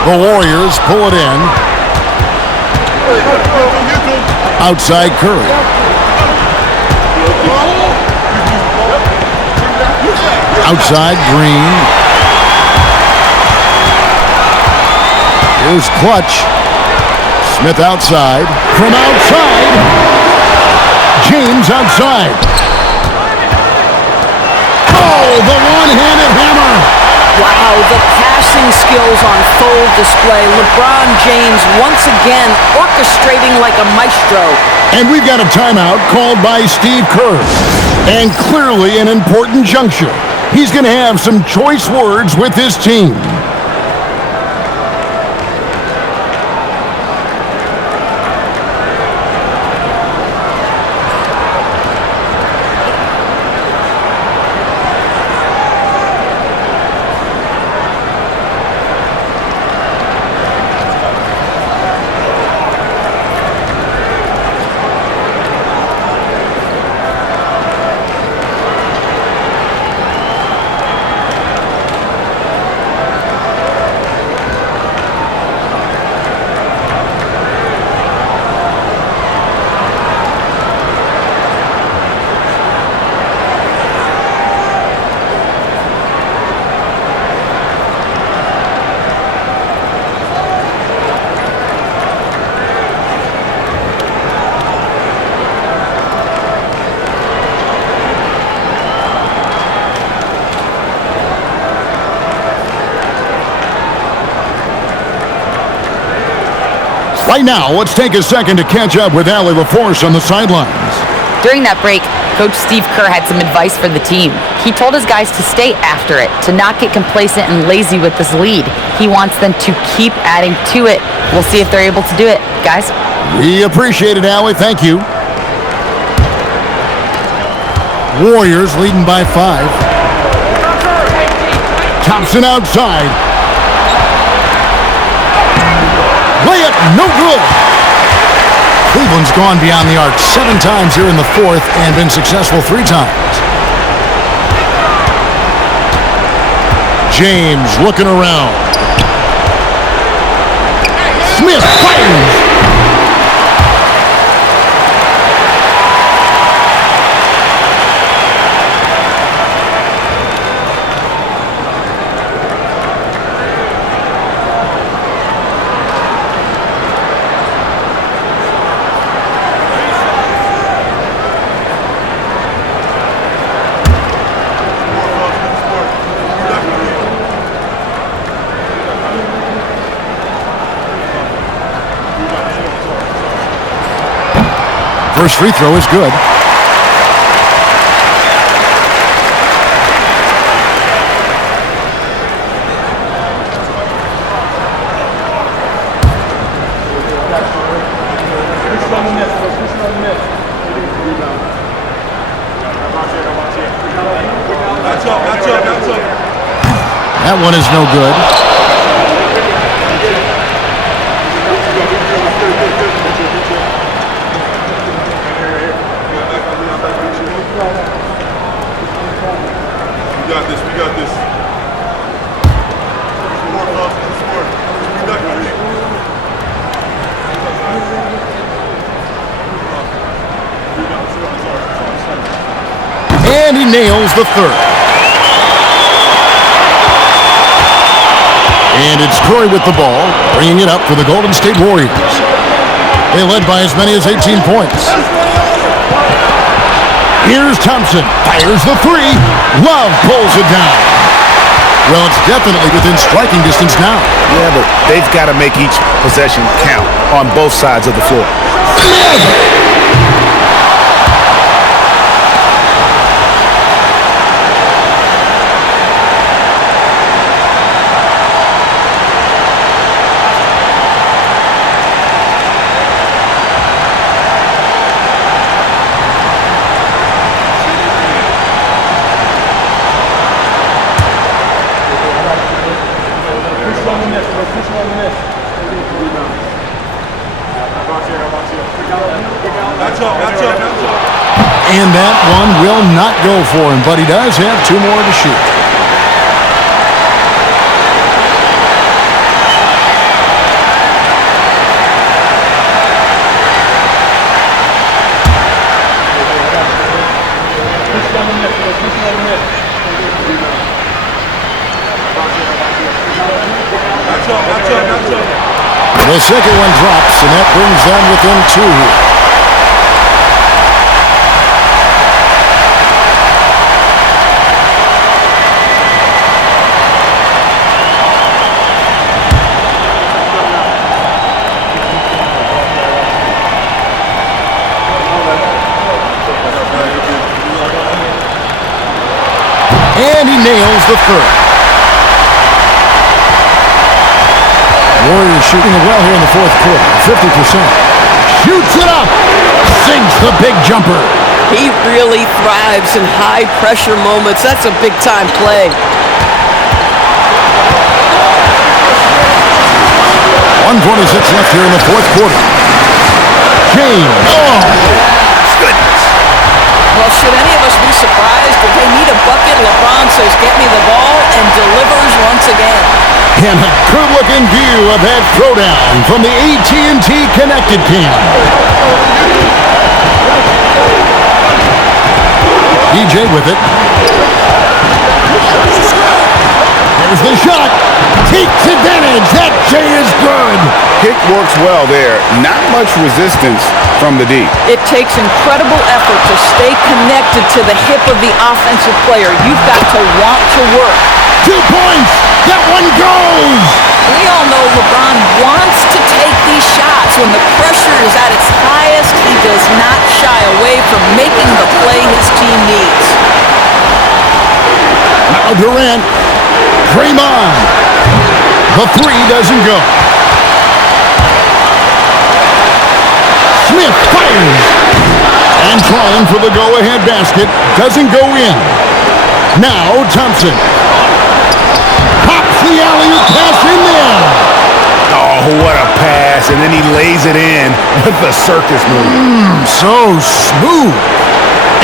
The Warriors pull it in. Outside Curry. Outside Green. Here's Clutch. Smith outside. From outside. James outside. Oh, the one-handed hammer. Wow, the passing skills on full display. LeBron James once again orchestrating like a maestro. And we've got a timeout called by Steve Kerr. And clearly an important juncture. He's going to have some choice words with his team. Right now, let's take a second to catch up with Allie LaForce on the sidelines. During that break, Coach Steve Kerr had some advice for the team. He told his guys to stay after it, to not get complacent and lazy with this lead. He wants them to keep adding to it. We'll see if they're able to do it. Guys? We appreciate it, Allie. Thank you. Warriors leading by 5. Thompson outside. Layup, no good. Cleveland's gone beyond the arc 7 times here in the 4th and been successful 3 times. James looking around. Smith fires. First free throw is good. That one is no good. We got this. And he nails the 3rd. And it's Curry with the ball, bringing it up for the Golden State Warriors. They led by as many as 18 points. Here's Thompson, fires the 3. Love pulls it down. Well, it's definitely within striking distance now. Yeah, but they've got to make each possession count on both sides of the floor. And that one will not go for him, but he does have 2 more to shoot. The second one drops, and that brings them within 2 here. And he nails the 3rd. Warriors shooting it well here in the 4th quarter, 50%. Shoots it up, sinks the big jumper. He really thrives in high-pressure moments. That's a big-time play. 1:26 left here in the 4th quarter. James. Oh, goodness. Well, should any of us be surprised if they need a bucket? LeBron says, "Get me the ball," and delivers once again. And a good-looking view of that throwdown from the AT&T Connected Cam. DJ with it. There's the shot. Takes advantage. advantage. That J is good. Kick works well there. Not much resistance from the D. It takes incredible effort to stay connected to the hip of the offensive player. You've got to want to work. 2 points. That one goes. We all know LeBron wants to take these shots. When the pressure is at its highest, he does not shy away from making the play his team needs. Now Durant. Draymond. The 3 doesn't go. Smith fires. And trying for the go-ahead basket. Doesn't go in. Now Thompson. Pops the alley-oop pass in there. Oh, what a pass. And then he lays it in with the circus move. So smooth.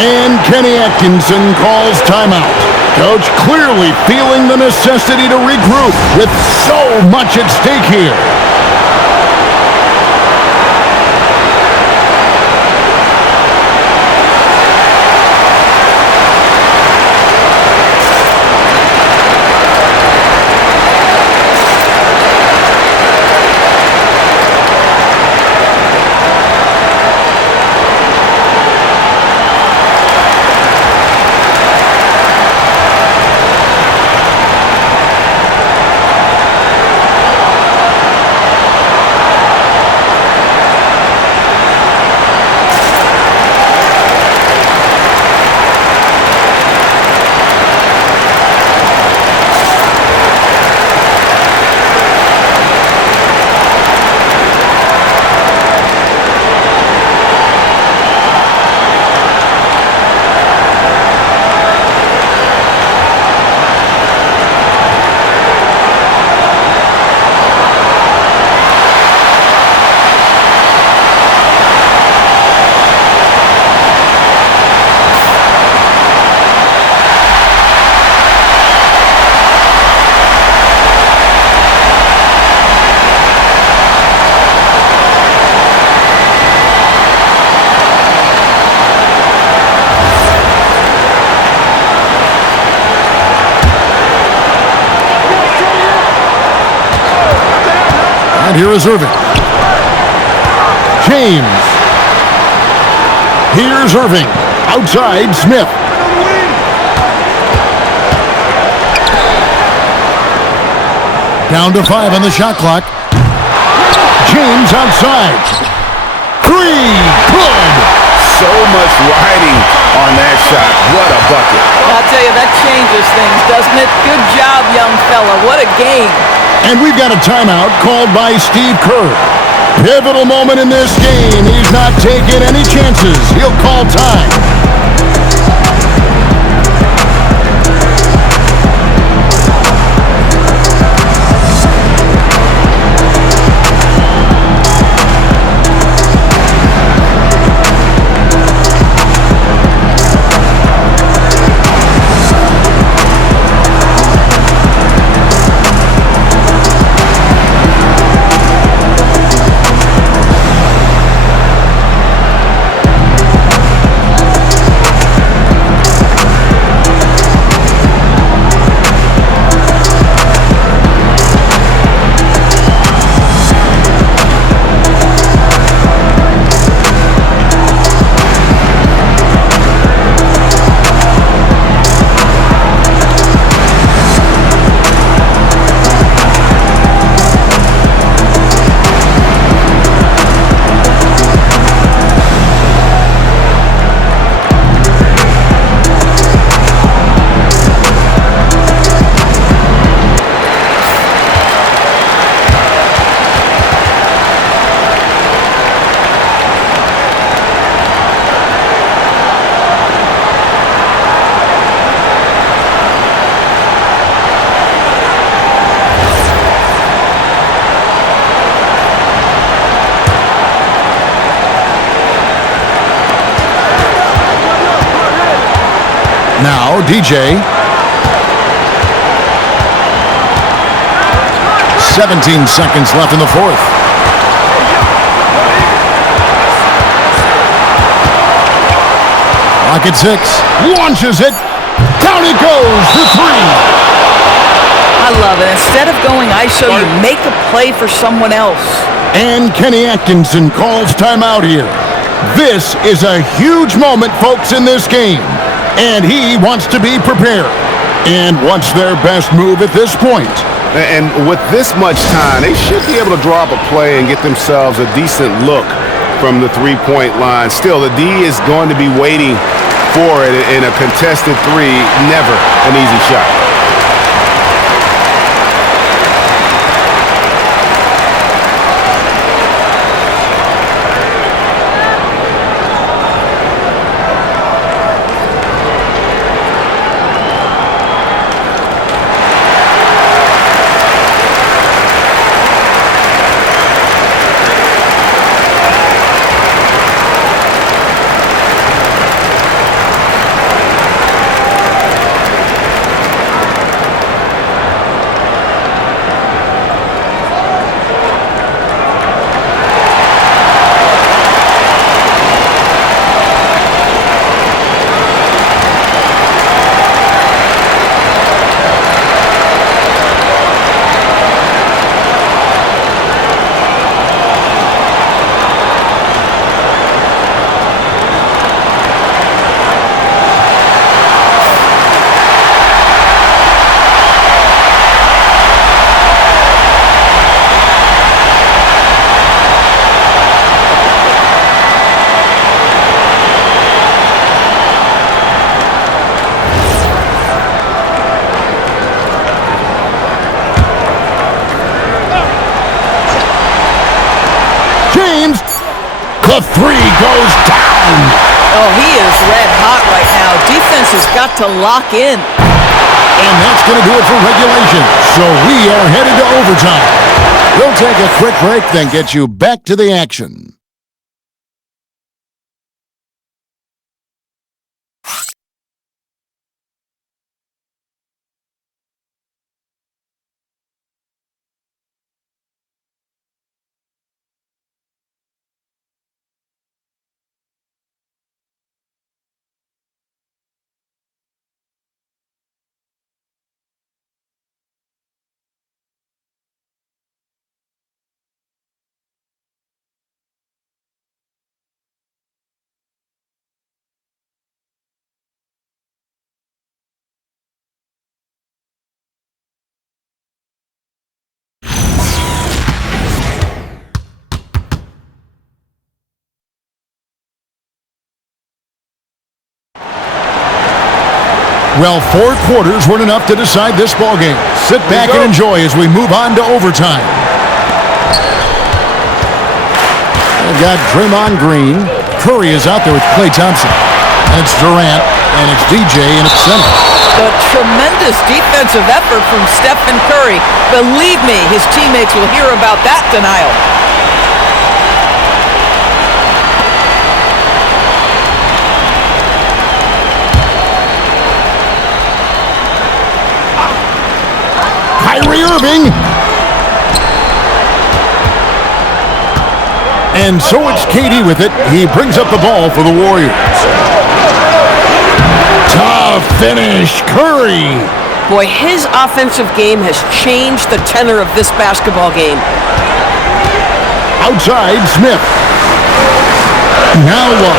And Kenny Atkinson calls timeout. Coach clearly feeling the necessity to regroup with so much at stake here. And here is Irving. James. Here's Irving. Outside, Smith. Down to 5 on the shot clock. James outside. 3. Good. So much riding on that shot. What a bucket. I'll tell you, that changes things, doesn't it? Good job, young fella. What a game. And we've got a timeout called by Steve Kerr. Pivotal moment in this game. He's not taking any chances. He'll call time. Now, DJ. 17 seconds left in the fourth. Clock at 6. Launches it. Down it goes for 3. I I love it. Instead of going ISO, you make a play for someone else. And Kenny Atkinson calls timeout here. This is a huge moment, folks, in this game. And he wants to be prepared. And wants their best move at this point. And with this much time, they should be able to draw up a play and get themselves a decent look from the three-point line. Still, the D is going to be waiting for it in a contested three. Never an easy shot. The three goes down. Oh, he is red hot right now. Defense has got to lock in. And that's going to do it for regulation. So we are headed to overtime. We'll take a quick break, then get you back to the action. Well, 4 quarters weren't enough to decide this ballgame. Sit back and enjoy as we move on to overtime. They've got Draymond Green. Curry is out there with Klay Thompson. And it's Durant, and it's DJ, and it's center. The tremendous defensive effort from Stephen Curry. Believe me, his teammates will hear about that denial. Kyrie Irving. And so it's KD with it. He brings up the ball for the Warriors. Tough finish, Curry. Boy, his offensive game has changed the tenor of this basketball game. Outside, Smith. Now Love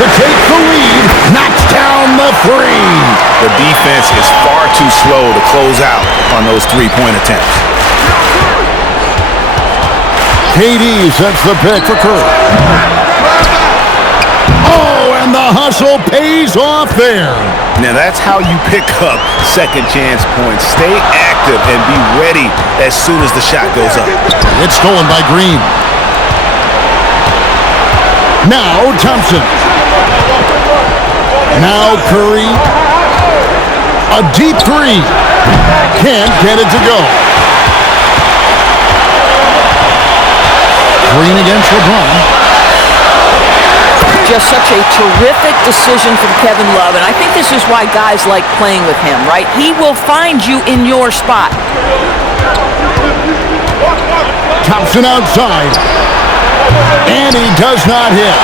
to take the lead. Knocks down the three. The defense is far too slow to close out on those three-point attempts. KD sets the pick for Curry. Oh, and the hustle pays off there. Now that's how you pick up second chance points. Stay active and be ready as soon as the shot goes up. It's stolen by Green. Now Thompson. Now Curry. A deep three. Can't get it to go. Green against LeBron. Just such a terrific decision from Kevin Love, and I think this is why guys like playing with him, right? He will find you in your spot. Thompson outside. And he does not hit.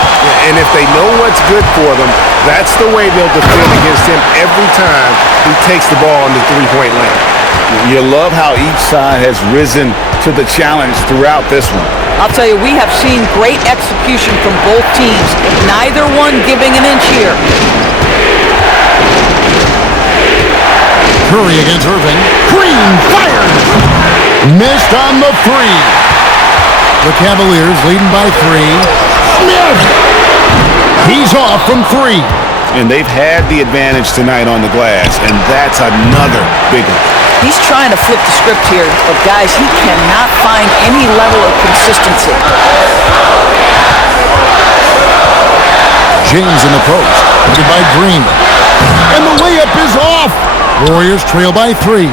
And if they know what's good for them, that's the way they'll defend against him every time he takes the ball in the three-point lane. You love how each side has risen to the challenge throughout this one. I'll tell you, we have seen great execution from both teams, neither one giving an inch here. Curry against Irving. Green fires! Missed on the three. The Cavaliers leading by 3. Smith! He's off from 3. And they've had the advantage tonight on the glass, and that's another big one. He's trying to flip the script here, but guys, he cannot find any level of consistency. James in the post. Headed by Green. And the layup is off! Warriors trail by 3.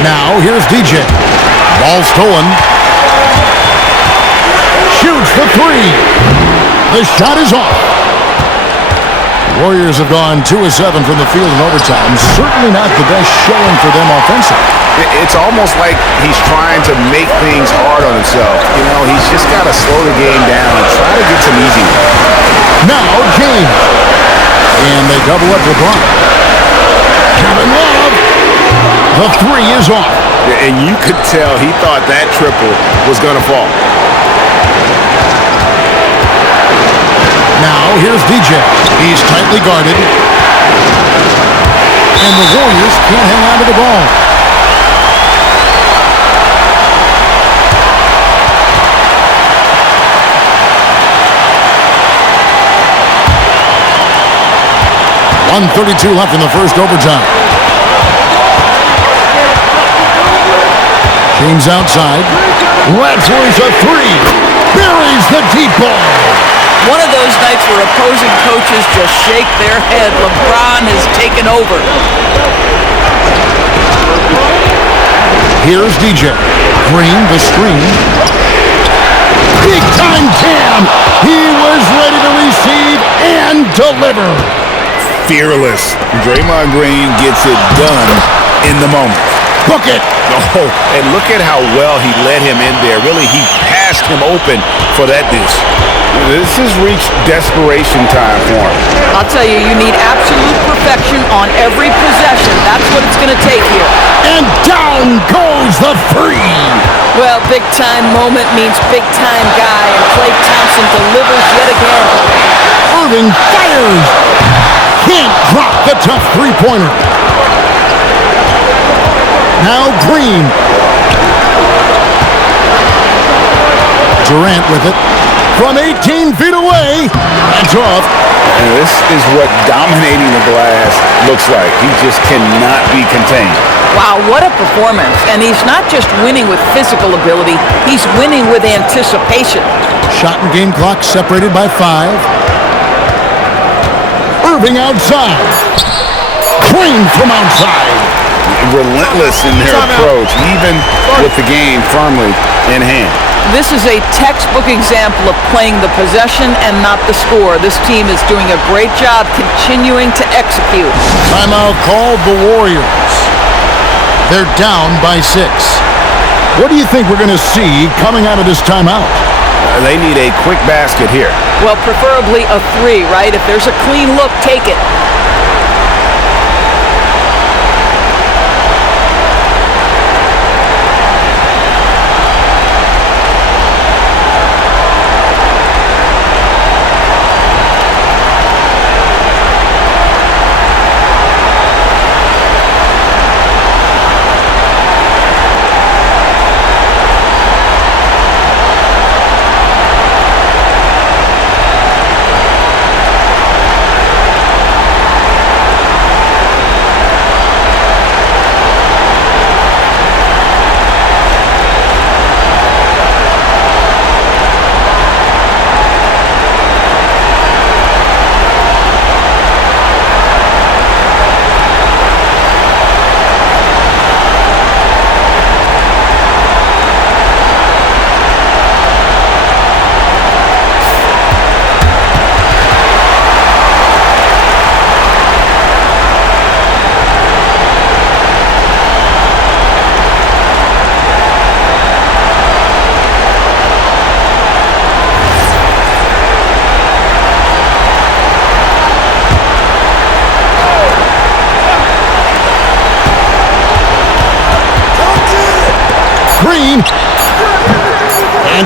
Now, here's DJ. Ball stolen. Shoots the 3. The shot is off. Warriors have gone 2 of 7 from the field in overtime. Certainly not the best showing for them offensively. It's almost like he's trying to make things hard on himself. You know, he's just got to slow the game down and try to get some easy ones. Now, James. And they double up LeBron. Kevin Love. The 3 is off. And you could tell he thought that triple was going to fall. Now, here's DJ. He's tightly guarded. And the Warriors can't hang on to the ball. .132 left in the first overtime. James outside. Latswor's a 3. Buries the deep ball. One of those nights where opposing coaches just shake their head. LeBron has taken over. Here's DJ. Green, the screen. Big time Cam. He was ready to receive and deliver. Fearless. Draymond Green gets it done in the moment. Book it. Oh, and look at how well he led him in there. Really, he passed him open for that deuce. This has reached desperation time for him. I'll tell you, you need absolute perfection on every possession. That's what it's going to take here. And down goes the 3. Well, big time moment means big time guy, and Klay Thompson delivers yet again. Irving fires. Can't drop the tough three-pointer. Now Green. Durant with it. From 18 feet away. That's off. And this is what dominating the glass looks like. He just cannot be contained. Wow, what a performance. And he's not just winning with physical ability, he's winning with anticipation. Shot and game clock separated by 5. Irving outside. Green from outside. Relentless in their approach, even with the game firmly in hand. This is a textbook example of playing the possession and not the score. This team is doing a great job continuing to execute. Timeout called the Warriors. They're down by 6. What do you think we're going to see coming out of this timeout? They need a quick basket here. Well, preferably a 3, right? If there's a clean look, take it.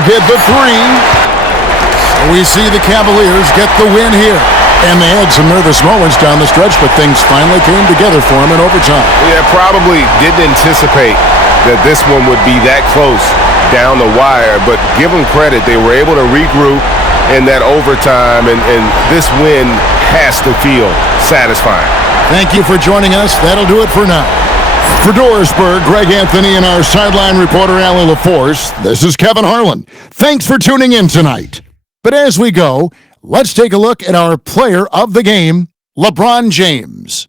hit the three. So we see the Cavaliers get the win here. And they had some nervous moments down the stretch, but things finally came together for them in overtime. Yeah, probably didn't anticipate that this one would be that close down the wire, but give them credit. They were able to regroup in that overtime, and this win has to feel satisfying. Thank you for joining us. That'll do it for now. For Dorisburg, Greg Anthony, and our sideline reporter, Allie LaForce, this is Kevin Harlan. Thanks for tuning in tonight. But as we go, let's take a look at our player of the game, LeBron James.